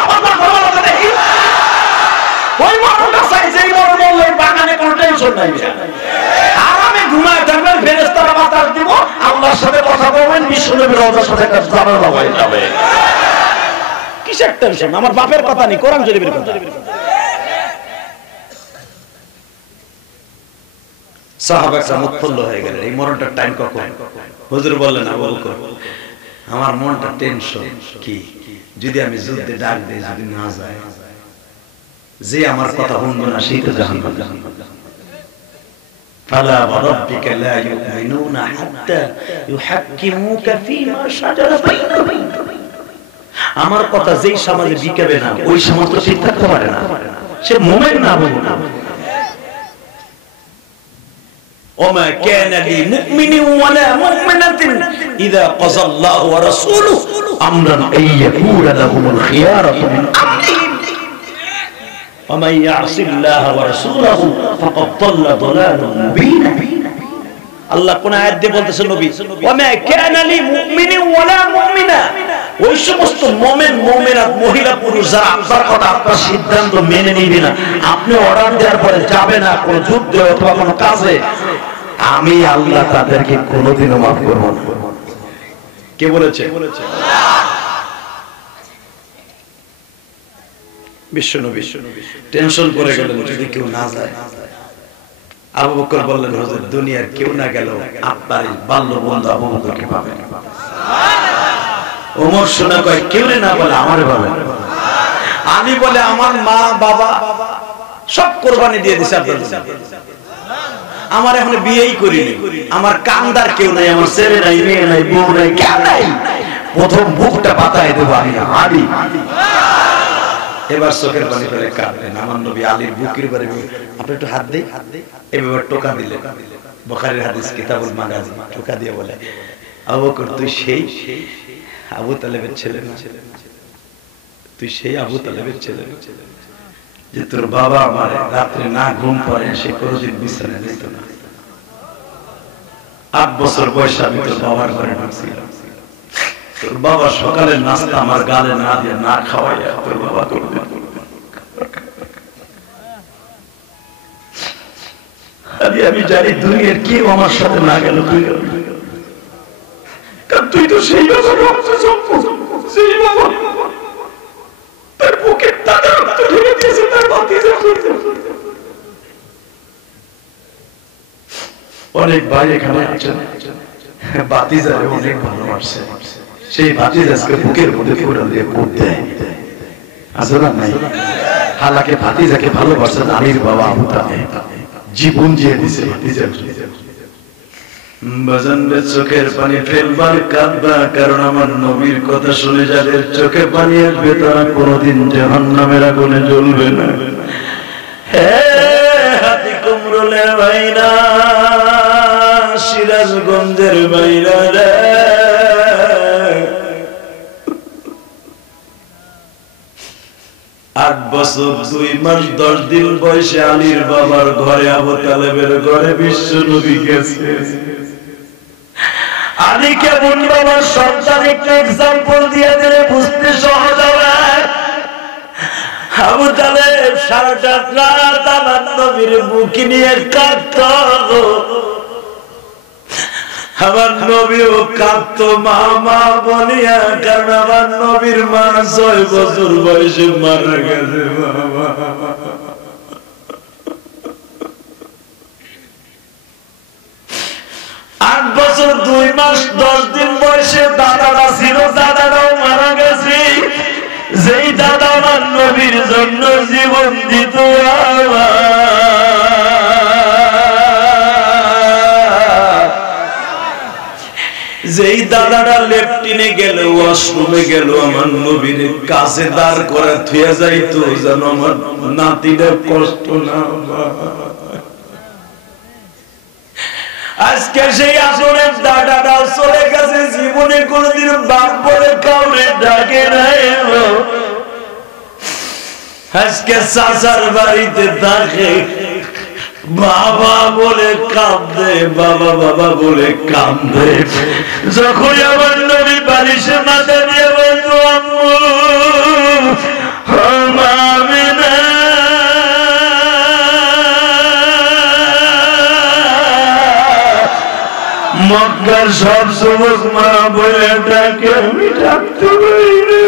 দেখি ওই মরণটা চাইছে, এই মরণ বললে বাগানে কোনো টেনশন নাই, আরামে ঘুমায় থাকবেন, ফেরেশতারা বাতাস দিব, আল্লাহর সাথে কথা বলবেন, বিশ্বনবীর রওজার সাথে একটা জানালা হয়ে যাবে। কিসের টেনশন? আমার বাপের কথা নেই, কোরআন শরীফের কথা। সাহাবারা মুতফল্ল হয়ে গেলেন, এই মরণটার টাইম কখন? হুজুর বললেন আবু বকর আমার মনটা টেনশন কি, যদি আমি যুদ্ধে ডাক দেই, যদি না যায়, যে আমার কথা শুনবে না সেই তো জাহান্নাম। ফালা ওয়ারাব্বিকা লা ইউমিনুনা হাত্তা ইউহাক্কিমুকা ফীমা শাজারা বাইনাহুম। আমার কথা যেই সমাজে বিকাবে না, ওই সমাজ তো ঠিক থাকতে পারে না, সে মুমিন না। বলুন وما كان لمؤمن ولا مؤمنة إذا قضى الله ورسوله أمرا أن يكون لهم الخيارة من أمرهم ومن يعص الله ورسوله فقد ضل ضلالا مبينا। আল্লাহ কোন আয়াত দিয়ে বলতেছেন নবী ওয়ামা কানা লিমুমিনিন ওয়ালা মুমিনা, ওই সমস্ত মুমিন মুমিনাত মহিলা পুরুষ যারা আপনার কথা আপনার সিদ্ধান্ত মেনে নিবে না, আপনি অর্ডার দেওয়ার পরে যাবে না কোন যুদ্ধে অথবা কোন কাজে, আমি আল্লাহ তাদেরকে কোনোদিনও মাফ করব না। কে বলেছে? বিশ্বনবী টেনশন করে গেলেন যদি কেউ না যায়। আবু বকর বললেন হুজুর দুনিয়ার কেউ না গেল আপনার বাল্য বন্ধু আবু বকরকে পাবেন। ওমর শোনা কয় কেউ না বলে আমারে পাবেন। আমি বলে আমার মা বাবা সব কোরবানি দিয়ে দিছে আপনার জন্য, আমার এখন বিয়েই করিনি, আমার কান্দার কেউ নাই, আমার ছেলে নাই, মেয়ে নাই, বউ নাই, কেউ নাই, প্রথম বুকটা পাতায় দেবো আমি আলী। এবার চোখের পানি ফেলে কাঁদলেন। আমার নবী আলীর বুকের উপরে আপনি একটু হাত দেই, এবার টোকা দিলেন। বুখারীর হাদিস কিতাবুল মাগাজি, টোকা দিয়ে বলে আবু বকর তুই সেই আবু তালেবের ছেলে না, তুই সেই আবু তালেবের ছেলে যে তোর বাবা আমার রাত্রে না ঘুম পড়ে সে কোনোদিন বিছানায় যেত না। 8 বছর বয়সে আমি তোর বাবার ঘরে ঢুকছিলাম, তোর বাবা সকালে নাস্তা আমার গালে না দিয়ে না খাওয়াইয়া তোর বাবা করবে। আমি জানি দুনিয়ার কেউ আমার সাথে না গেল, তুই তো সেই বাবা, সেই বাবা তার বুকের টাকা রক্ত ঢেলে দিয়েছে তার ভাতিজা। অনেক ভাই এখানে আছেন ভাতিজারে অনেক ভালোবাসে, সেই ভাতিজাকে বুকের মধ্যে ফুল দিয়ে পুত দেয়, আছে না নাই? হালাকে ভাতিজাকে ভালোবাসেন আলীর বাবা আবু তালেব, জীবন দিয়ে দিয়েছে ভাতিজার। বাজানরে চোখের পানি ফেলবার কাঁদবা, কারণ আমার নবীর কথা শুনে যাদের চোখে পানি আসবে তারা কোনোদিন জাহান্নামের আগুনে জ্বলবে না। হে হাতি কুমরুলের ভাইরা, সিরাজগঞ্জের ভাইরা রে, 8 বছর 2 মাস 10 দিন বয়সে আলীর বাবার ঘরে আবু তালেবের ঘরে বিশ্ব নবী গেছে। আলী কেমন বাবার সন্তান একটু এক্সাম্পল দিয়ে দিলে বুঝতে সহজ হবে। আবু তালেব সারাটা রাত আমার নবীর বুক নিয়ে কাঁদতো, আমার নবীও কাঁদতো মা মা বলিয়া, কারণ আমার নবীর মা 6 বছর বয়সে মারা গেছে। বাবা 8 বছর 2 মাস 10 দিন বয়সে দাদারা ছিল, দাদারাও মারা গেছে। যেই দাদা আমার নবীর জন্য জীবন দিত যেই দাদাটা লেফটিনে গেল ওয়াশরুমে গেল আমার নবীর কাছে দাঁড় করে থুয়ে যাইতো যেন আমার নাতিদের কষ্ট না আজকে সেই আসনের দাদাটা চলে গেছে জীবনে কোনদিন বাপ বলে কাউরে ডাকে নাই আজকে চাচার বাড়িতে থাকে বাবা বলে কাঁদে বাবা বাবা বলে কাঁদে যখন আমার নবী বালিশে মাথা দিয়ে বলতো আম্মু আমিনা মক্কার সব যুবক মা বলে ডাকে আমি ডাকতে পারি না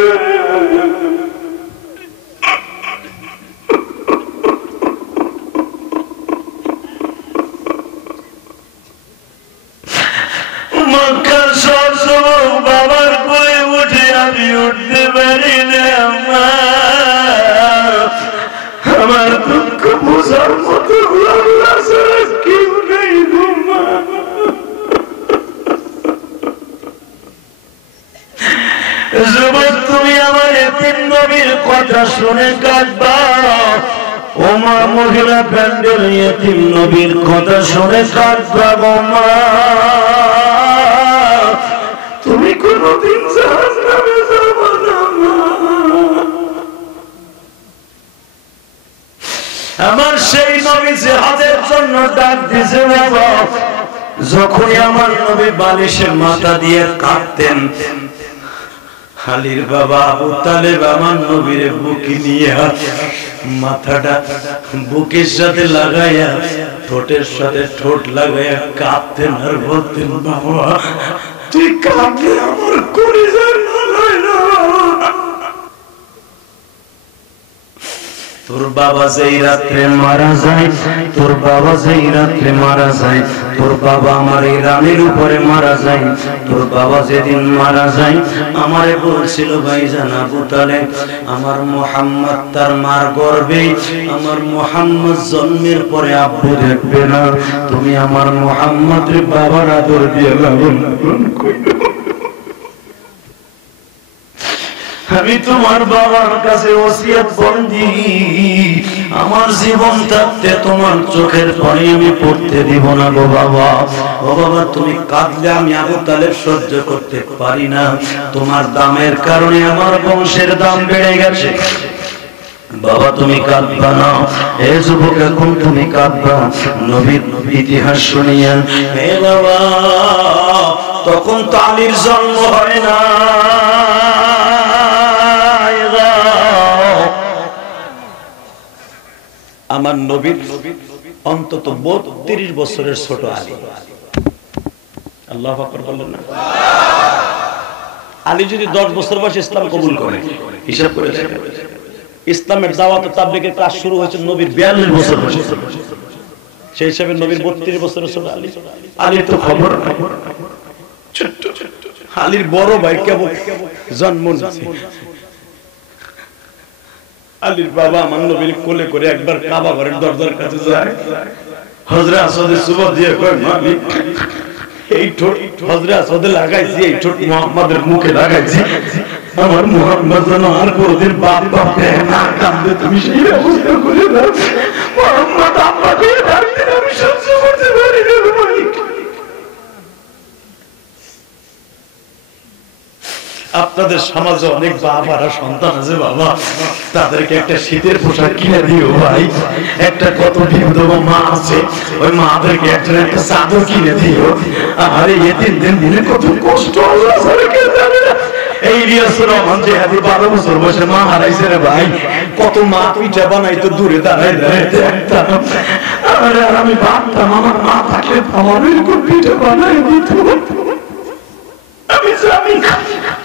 মক্কার সব যুবক বাবার কোলে উঠে আমি উঠতে পারি না আমার দুঃখ বোঝার মতো আল্লাহ ছাড়া কেউ নেই গো মা যুবক তুমি আমার এতিম নবীর কথা শুনে কাঁদবা ও মা মহিলা প্যান্ডেল এতিম নবীর কথা শুনে কাঁদবা গো মা তুমি কোনদিন জাহান্নামে যাবে না মা আমার সেই নবী জিহাদের জন্য ডাক দিয়েছে বাবা যখনই আমার নবী বালিশের মাথা দিয়ে কাঁদতেন আলীর বাবা আবু তালেব আমার নবীর বুকে নিয়ে মাথাটা বুকের সাথে লাগাইয়া ঠোঁটের সাথে ঠোঁট লাগাইয়া কাঁদতেন আর বলতেন বাবা তুই কাঁদলে আমার কলিজা নড়ায় না তোর বাবা যেই রাত্রে মারা যায় তোর বাবা যেই রাত্রে মারা যায় তোর বাবা আমার এই রানীর উপরে মারা যায় তোর বাবা যেদিন মারা যায় আমারে বলছিল ভাইজান আবু তালেব আমার মুহাম্মদ তার মার গর্ভে আমার মুহাম্মদ জন্মের পরে আব্বু দেখবে না তুমি আমার মুহাম্মদের বাবার আদর দিয়ে লালন করো আমি তোমার বাবার কাছে ওসিয়ত বন্দি আমার জীবন থাকতে তোমার চোখের পানি আমি পড়তে দিব না গো বাবা ও বাবা তুমি কাঁদলে আমি আবু তালেব সহ্য করতে পারি না তোমার দামের কারণে আমার বংশের দাম বেড়ে গেছে বাবা তুমি কাঁদবা না হে যুবক এখন তুমি কাঁদবা নবীর ইতিহাস শুনিয়া হে বাবা তখন তো আলীর জন্ম হয় না আমার নবীর অন্তত 32 বছরের ছোট আলী আল্লাহু আকবার বললেন না আলী যদি 10 বছর বয়সে ইসলাম কবুল করে হিসাব করে দেখেন ইসলামের দাওয়াত ও তাবলীগের কাজ শুরু হয়েছে নবীর 42 বছর বয়সে সেই হিসাবে নবীর 32 বছরের ছোট আলী আলীর তো খবর নাই ছোট আলীর বড় ভাই কেবল জন্ম নিয়েছে আলীর বাবা আমার নবীর কোলে করে একবার কাবা ঘরের দরজার কাছে যায় হযরত আসাদের সুবহ দিয়ে কয় মালিক এই ঠোঁট হযরত আসাদে লাগাইছি এই ঠোঁট মুহাম্মাদের মুখে লাগাইছি আমার মুহাম্মদ যেন আর কোনদিন বাপ বাপে না কাঁদবে তুমি সেই অবস্থা করে দাও মুহাম্মদ আম্মাকে ডাকতে আমি সহ্য করতে পারি না মালিক আপনাদের সমাজে অনেক বাবারা সন্তান আছে বাবা তাদেরকে একটা শীতের পোশাক কিনে দিও ভাই একটা কত বিধবা মা আছে ওই মাদেরকে একটা চাদর কিনে দিও আরে এতিম দিনে কত কষ্ট আল্লাহ ছাড়া কে জানে না এই রিয়াসুর রহমান যে 12 বছর বয়সে মা হারাইছে রে ভাই কত মা পিঠা বানাইতো দূরে দাঁড়ায় দাঁড়ায় দেখতাম আরে আর আমি ভাবতাম আমার মা থাকলে আমার এরকম পিঠা বানাই দিত আমি জানি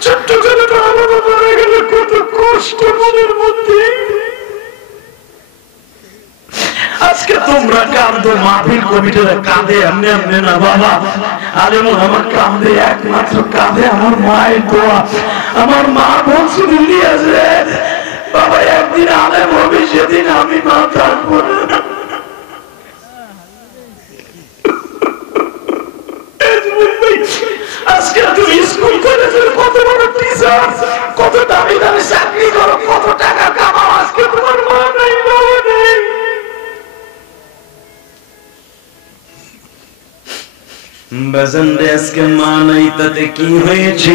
ছোট্ট করে বাবা মারা গেলে কত কষ্ট মনের মধ্যে আজকে তোমরা কাঁদো মাহফিল কমিটিরা কাঁদে এমনি এমনি না বাবা আরে আমার কাঁদে একমাত্র কাঁদে আমার মায়ের দোয়া আমার মা বলছিল ইলিয়াস রে বাবা একদিন আলেম হবে, সেদিন আমি মা থাকবো না। আজকে তুমি স্কুল কলেজের কত বড় টিচার, কত দামি দামি চাকরি করো, কত টাকা কামাও, আজকে তোমার মা নাই, বাবা নেই। আজকে মা নাই, তাতে কি হয়েছে?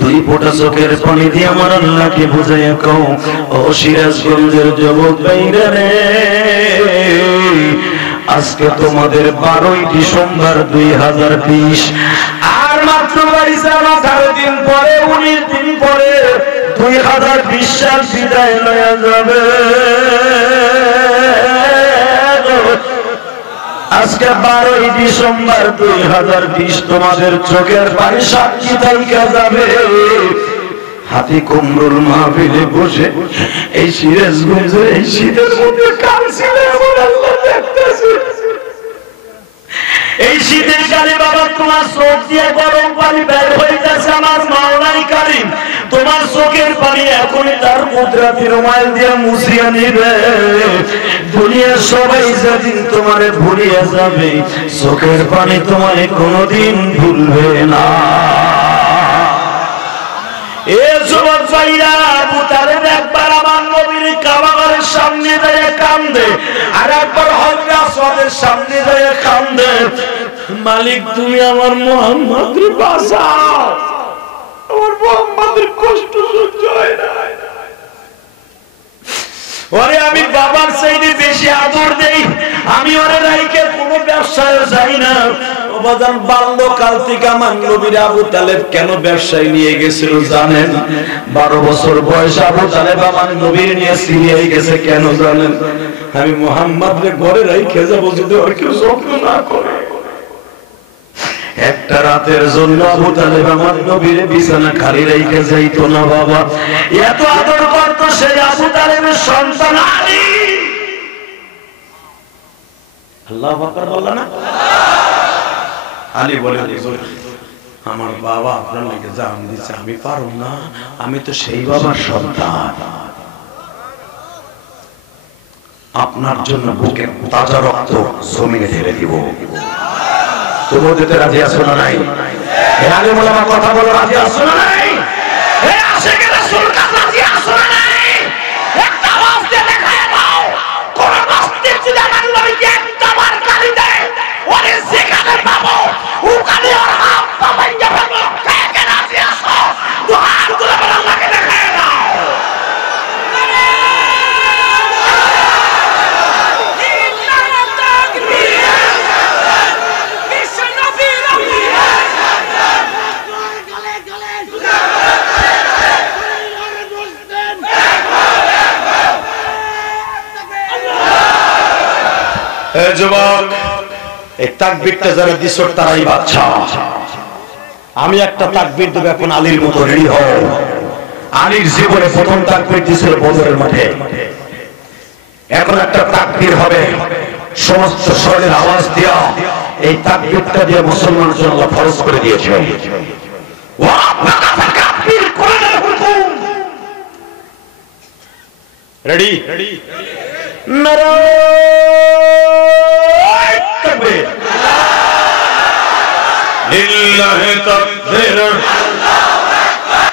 দুই ফোঁটা চোখের পানি দিয়ে আমার আল্লাহকে বুঝাইয়া কও, ও সিরাজগঞ্জের যুবক ভাইরা রে, আজকে তোমাদের 12ই ডিসেম্বর 2020, আর মাত্র 18 দিন পরে, 19 দিন পরে 2020 সাল বিদায় লয়া যাবে। আজকে 12ই ডিসেম্বর 2020, তোমাদের চোখের পানি সাক্ষী থাইকা যাবে। হাতি কুমরুল মাহফিলে বসে এই সিরাজগঞ্জে এই শীতের মধ্যে কাঁদছিল এমন আল্লাহ দেখতেছে। এই শীতের কালে বাবা তোমার চোখ দিয়ে গরম পানি বের হয়ে যাচ্ছে, আমার মাওলাই কারীম তোমার চোখের পানি এখনই তার কুদরতি রুমাল দিয়ে মুছিয়ে নিবে। দুনিয়ার সবাই যেদিন তোমারে ভুলিয়ে যাবে, চোখের পানি তোমায় কোনোদিন ভুলবে না। এ যুবক ভাইরা, আবু তালেব একবার আমার নবীর কাবাগরের সামনে দাঁড়িয়ে কান্দে, আর একবার হযরত আসওয়াদের সামনে দাঁড়িয়ে কান্দে, মালিক তুমি আমার মুহাম্মদকে বাঁচাও, আমার মুহাম্মদের কষ্ট সহ্য হয় না। ওরে আমি বাবার চাইতে বেশি আদর দেই, আমি ওরে রাইকে কোনো ব্যবসায় যাই না। বাজান বাল্যকাল থেকে আমার নবীর আবু তালেব কেন ব্যবসায় নিয়ে গেছিল জানেন? 12 বছর বয়স আবু তালেব আমার নবীর নিয়ে সিরিয়ায় গেছে, কেন জানেন? আমি মুহাম্মদকে ঘরে রাইখে যাবো, যদি ওর কেউ যত্ন না করে। একটা রাতের জন্য আবু তালেব আমার নবীর বিছানা খালি রেখে যাইতো না বাবা, এত আদর করত সেই আবু তালেবের সন্তান আলী। আল্লাহু আকবার বললা না? আলী বলে, আমার বাবা আপনার লেগে জান দিচ্ছে, আমি পারব না, আমি তো সেই বাবার সন্তান, আপনার জন্য বুকের তাজা রক্ত জমিনে ঢেলে দিব। তুমি দিতে রাজি আছো না নাই? হে আলেম ওলামা কথা বলো, রাজি আছো না নাই? হে আশিকে রাসূল রাজি আছো না নাই? একটা আওয়াজ দিয়ে দেখায় দাও, কোন নাস্তিক যদি আমার নবীকে একবার গালি দেয়, ওরে যেখানে পাবো ওখানে ওর হাত পা ভেঙে ফেলবো। কে কে রাজি আছো? দুহাত তুলে বলো, আল্লাহকে দেখায় দাও। যুবক, এই তাকবীরটা যারা দিছ তারাই বাদশা। আমি একটা তাকবীর দেব, এখন আলীর মতো রেডি হও। আলীর জীবনে প্রথম তাকবীর দিছিল বদরের মাঠে, এখন একটা তাকবীর হবে সমস্ত শরীরের আওয়াজ দিয়া। এই তাকবীরটা দিয়ে মুসলমানের জন্য আল্লাহ ফরজ করে দিয়েছে। রেডি? নারায়ে তাকবীর, লিল্লাহি তাকবীর।